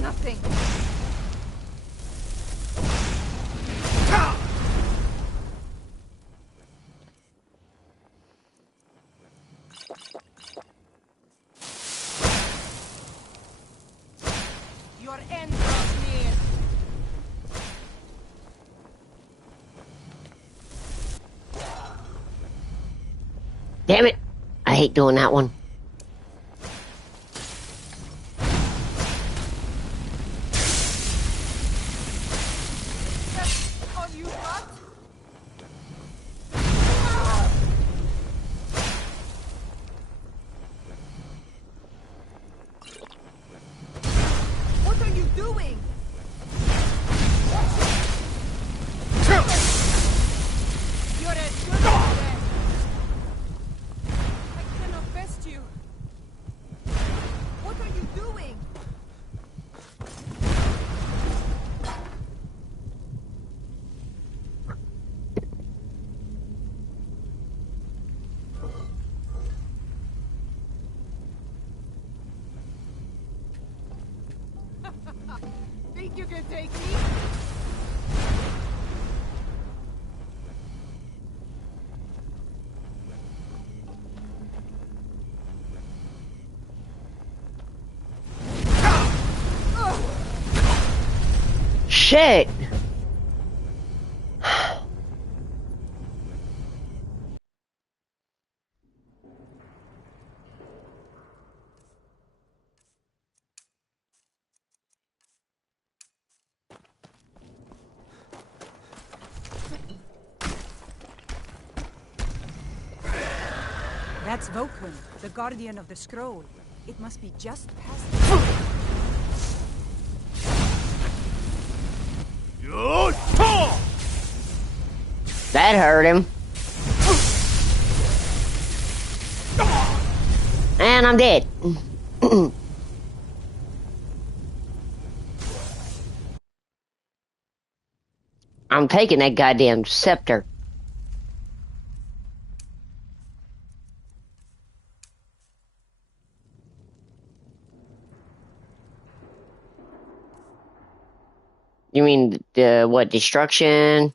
Nothing. Your end draws near. Damn it! I hate doing that one. Think you can take me? Shit! That's Vokun, the guardian of the scroll. It must be just past That hurt him. And I'm dead. I'm taking that goddamn scepter. You mean the what? Destruction?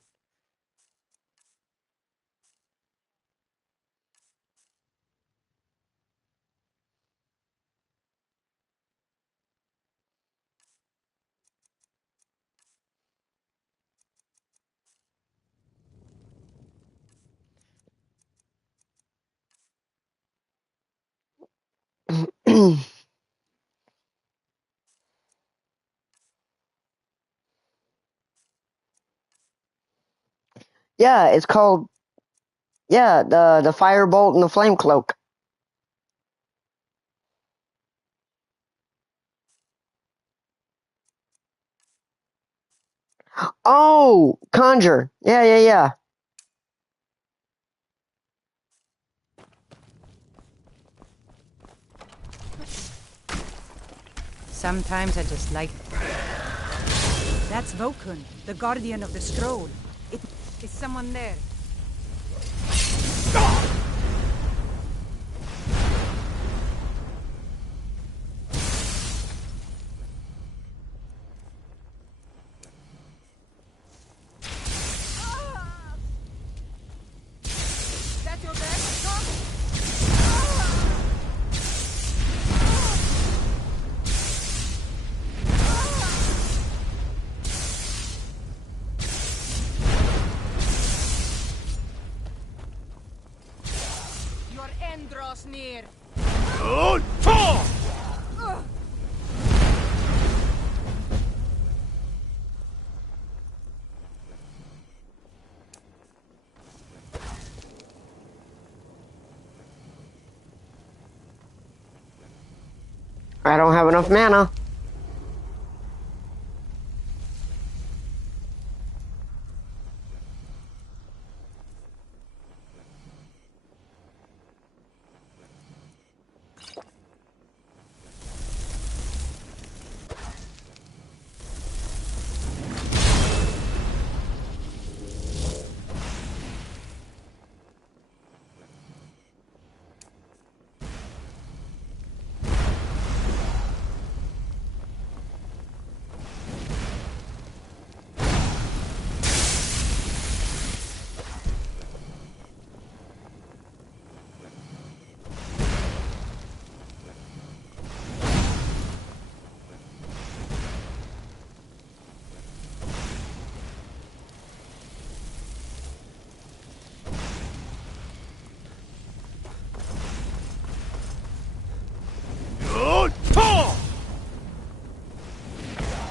Yeah, it's called. Yeah, the firebolt and the flame cloak. Oh, conjure. Yeah, yeah, yeah. Sometimes I just like... That's Vokun, the guardian of the scroll. Is someone there? That's your bag? Come! Your end draws near. enough mana.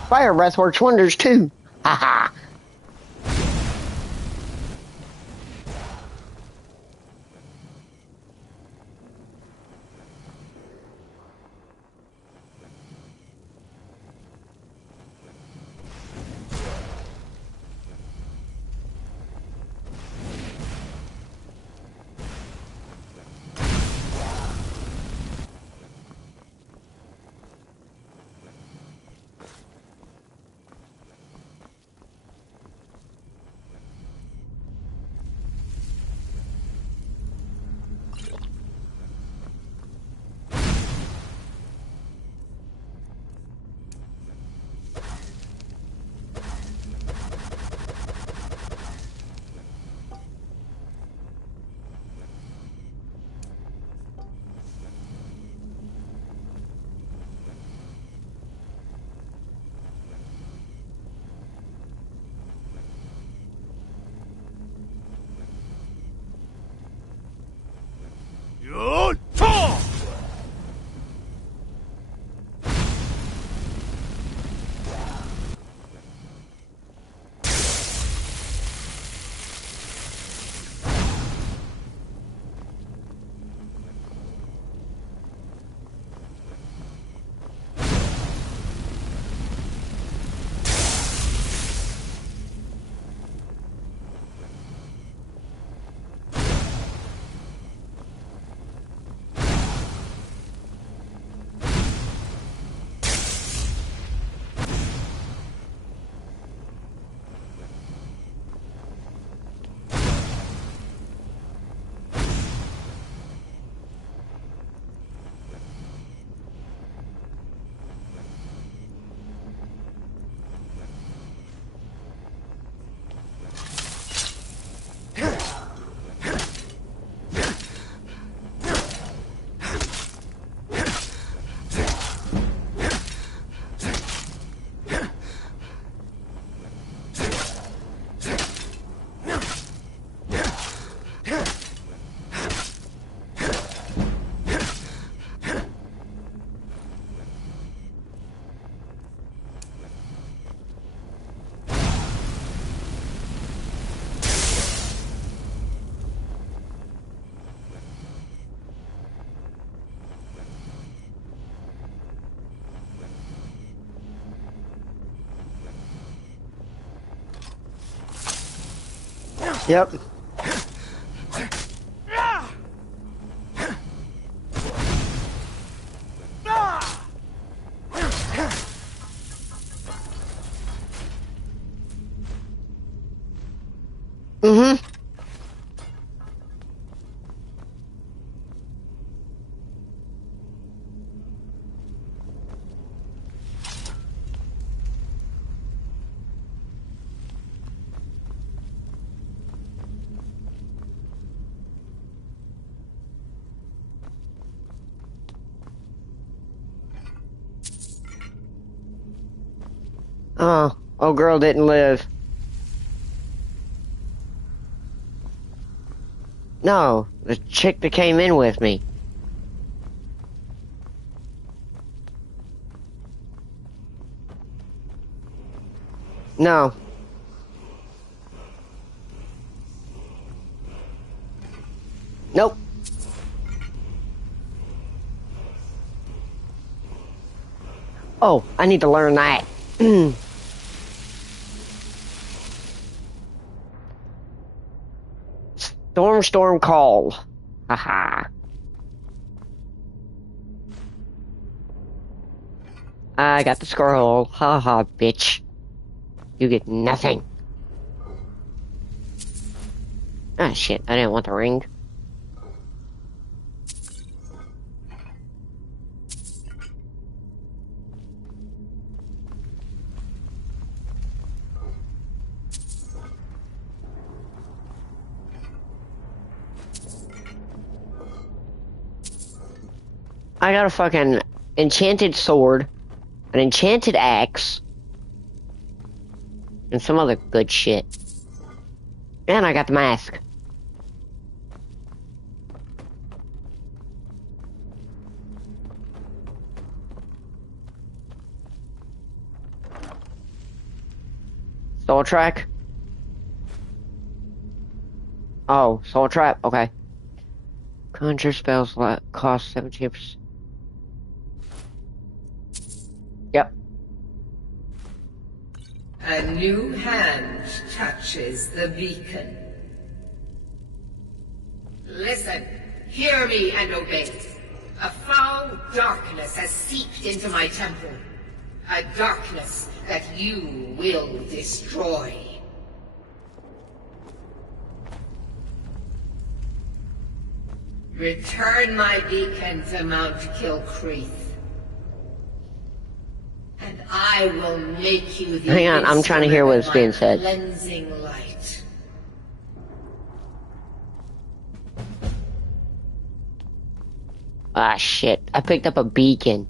Fire breath works wonders too. Haha. Yep. Mm-hmm. Oh, old girl didn't live. No, the chick that came in with me. No. Nope. Oh, I need to learn that. Storm call. Haha. I got the scroll. Haha, bitch. You get nothing. Ah, shit. I didn't want the ring. I got a fucking enchanted sword, an enchanted axe, and some other good shit. And I got the mask. Soul track? Oh, soul trap, okay. Conjure spells cost 17%. Yep. A new hand touches the beacon. Listen, hear me and obey. A foul darkness has seeped into my temple. A darkness that you will destroy. Return my beacon to Mount Kilcreath. And I will make you the Hang on, I'm trying to hear what's being said. Cleansing light. Ah, shit. I picked up a beacon.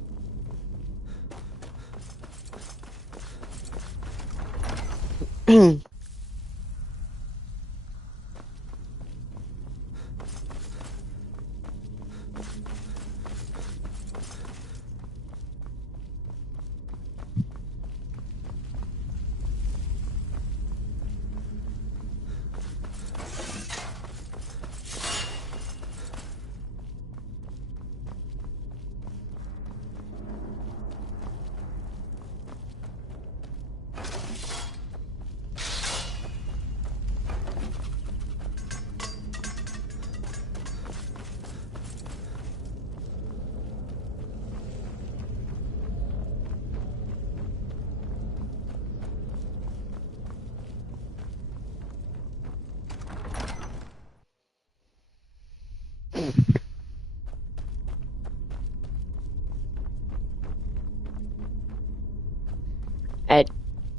At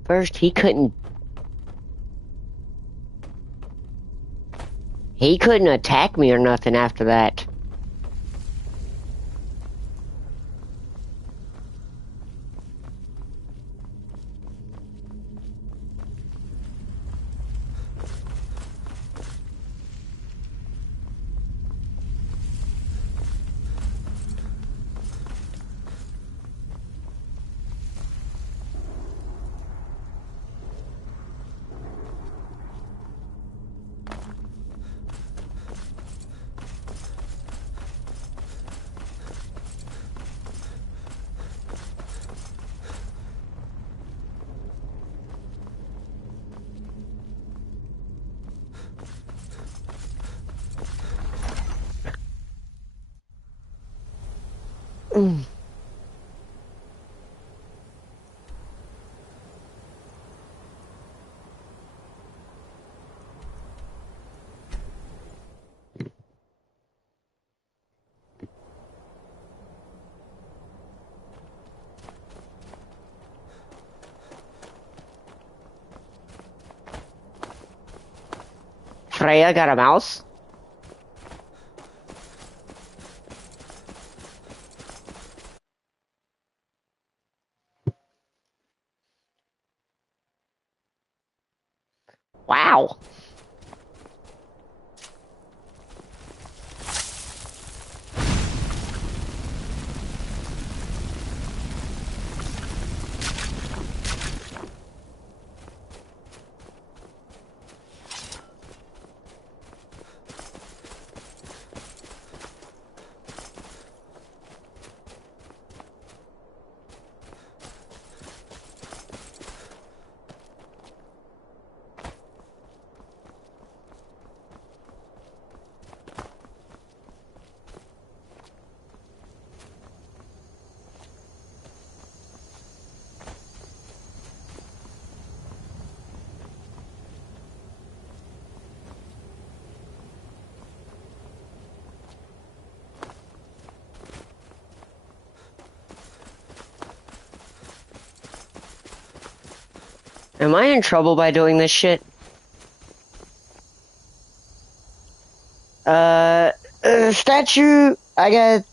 first, he couldn't attack me or nothing after that. Freya got a mouse? Wow. Am I in trouble by doing this shit? Statue, I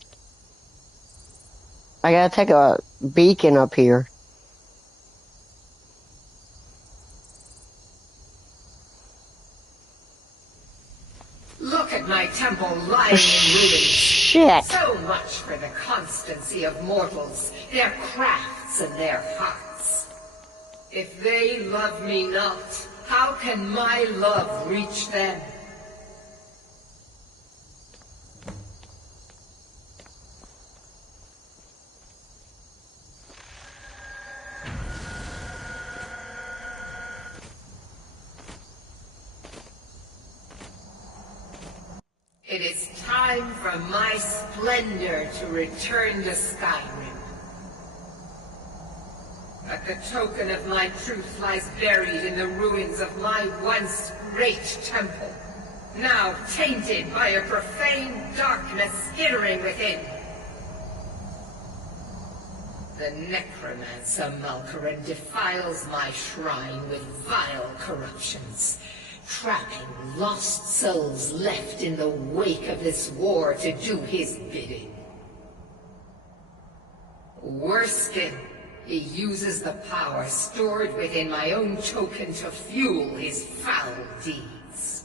gotta take a beacon up here. Look at my temple lying in ruins. Shit. So much for the constancy of mortals, their crafts and their hearts. If they love me not, how can my love reach them? It is time for my splendor to return to Skyrim. But the token of my truth lies buried in the ruins of my once great temple, now tainted by a profane darkness skittering within. The necromancer Malkaran defiles my shrine with vile corruptions, trapping lost souls left in the wake of this war to do his bidding. Worse still, he uses the power stored within my own token to fuel his foul deeds.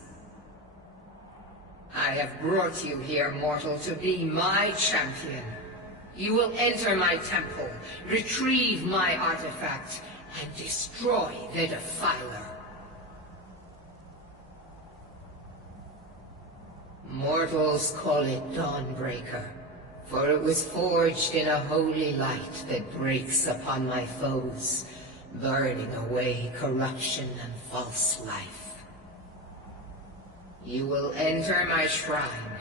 I have brought you here, mortal, to be my champion. You will enter my temple, retrieve my artifact, and destroy the Defiler. Mortals call it Dawnbreaker, for it was forged in a holy light that breaks upon my foes, burning away corruption and false life. You will enter my shrine,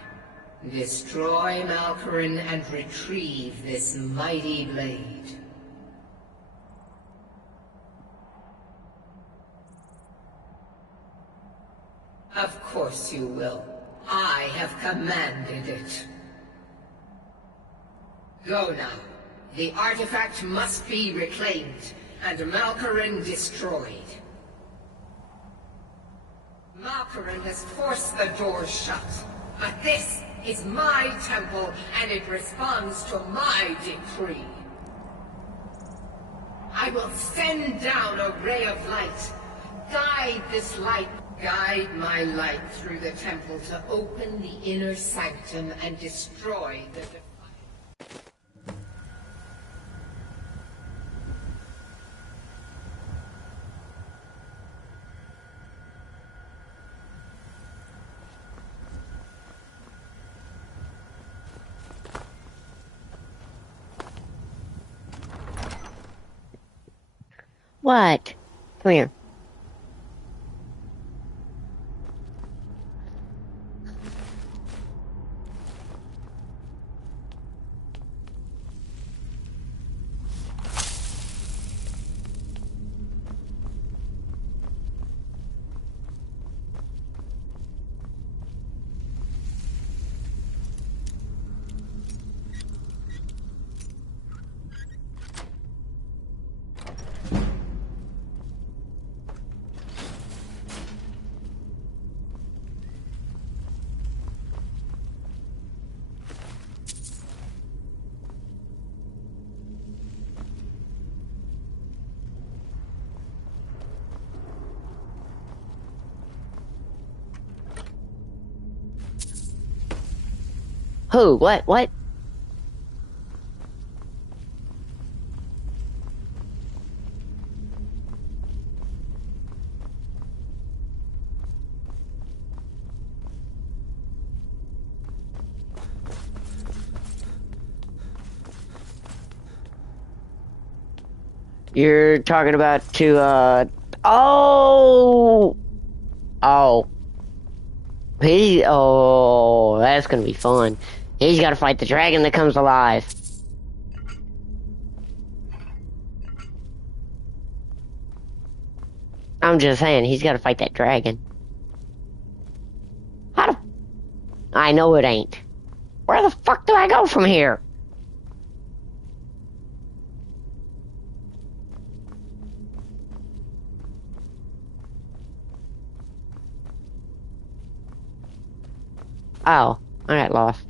destroy Malkaran, and retrieve this mighty blade. Of course you will. I have commanded it. Go now. The artifact must be reclaimed, and Malkaran destroyed. Malkaran has forced the doors shut, but this is my temple, and it responds to my decree. I will send down a ray of light. Guide this light. Guide my light through the temple to open the inner sanctum and destroy the Defiler. What? Come here. Who? What? What? You're talking about oh! Oh, that's gonna be fun. He's gotta fight the dragon that comes alive. I'm just saying, he's gotta fight that dragon. I know it ain't. Where the fuck do I go from here? Oh, I got lost.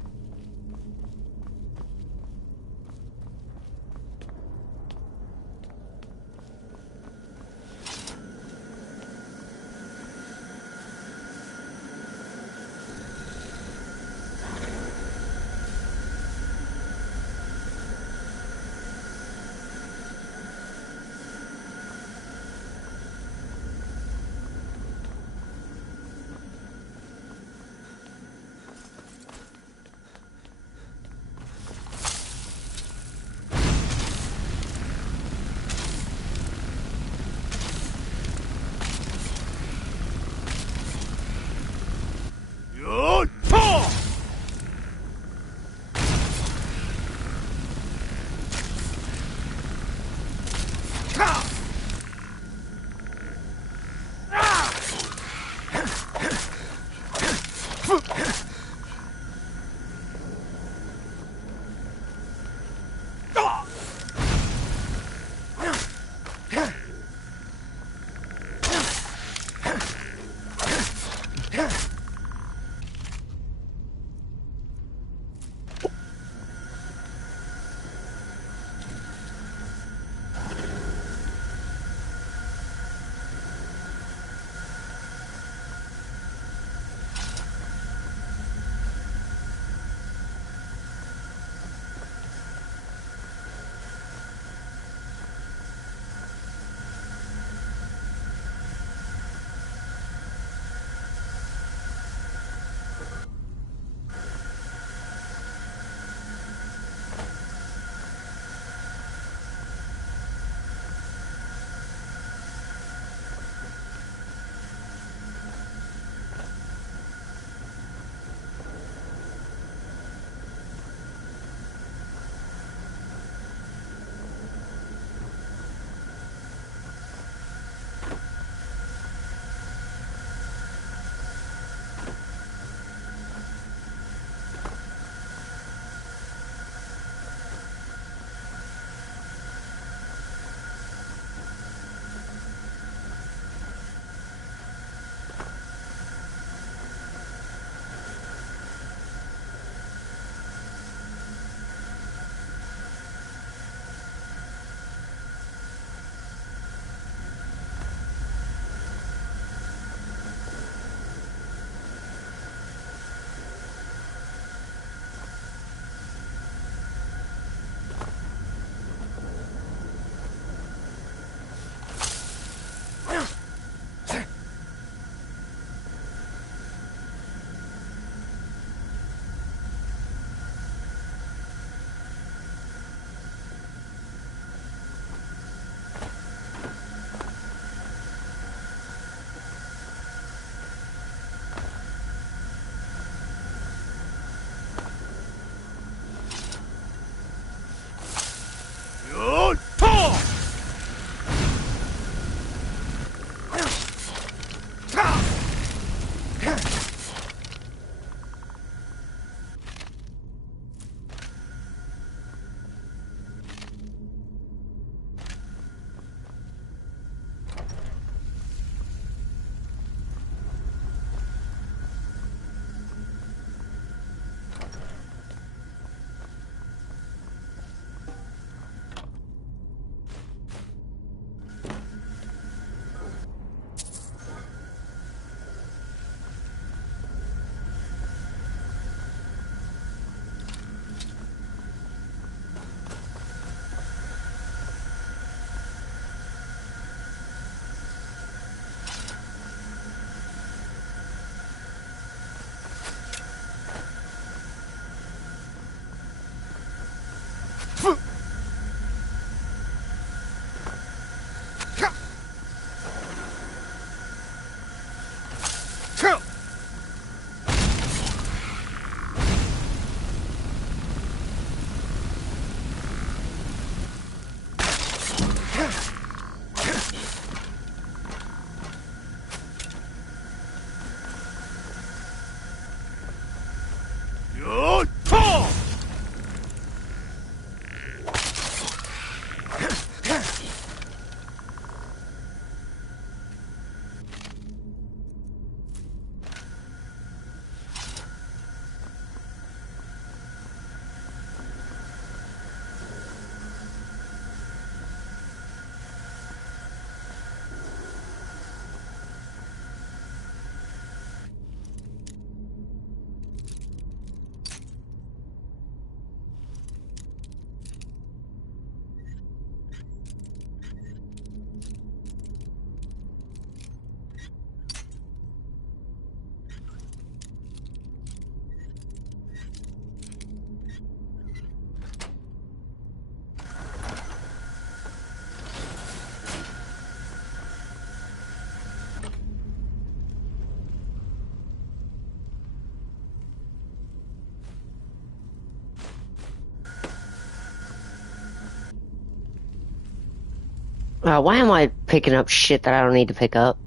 Why am I picking up shit that I don't need to pick up?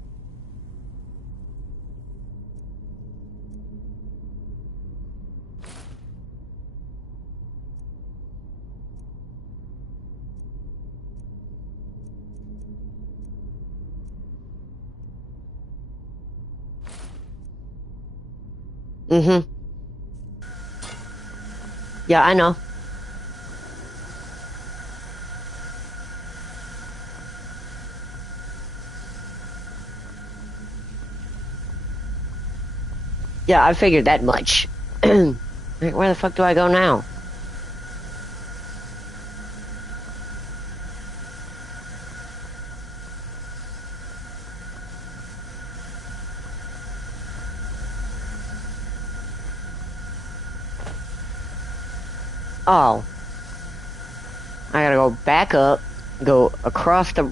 Mm-hmm. Yeah, I know. Yeah, I figured that much. Where the fuck do I go now? Oh. I gotta go back up, go across the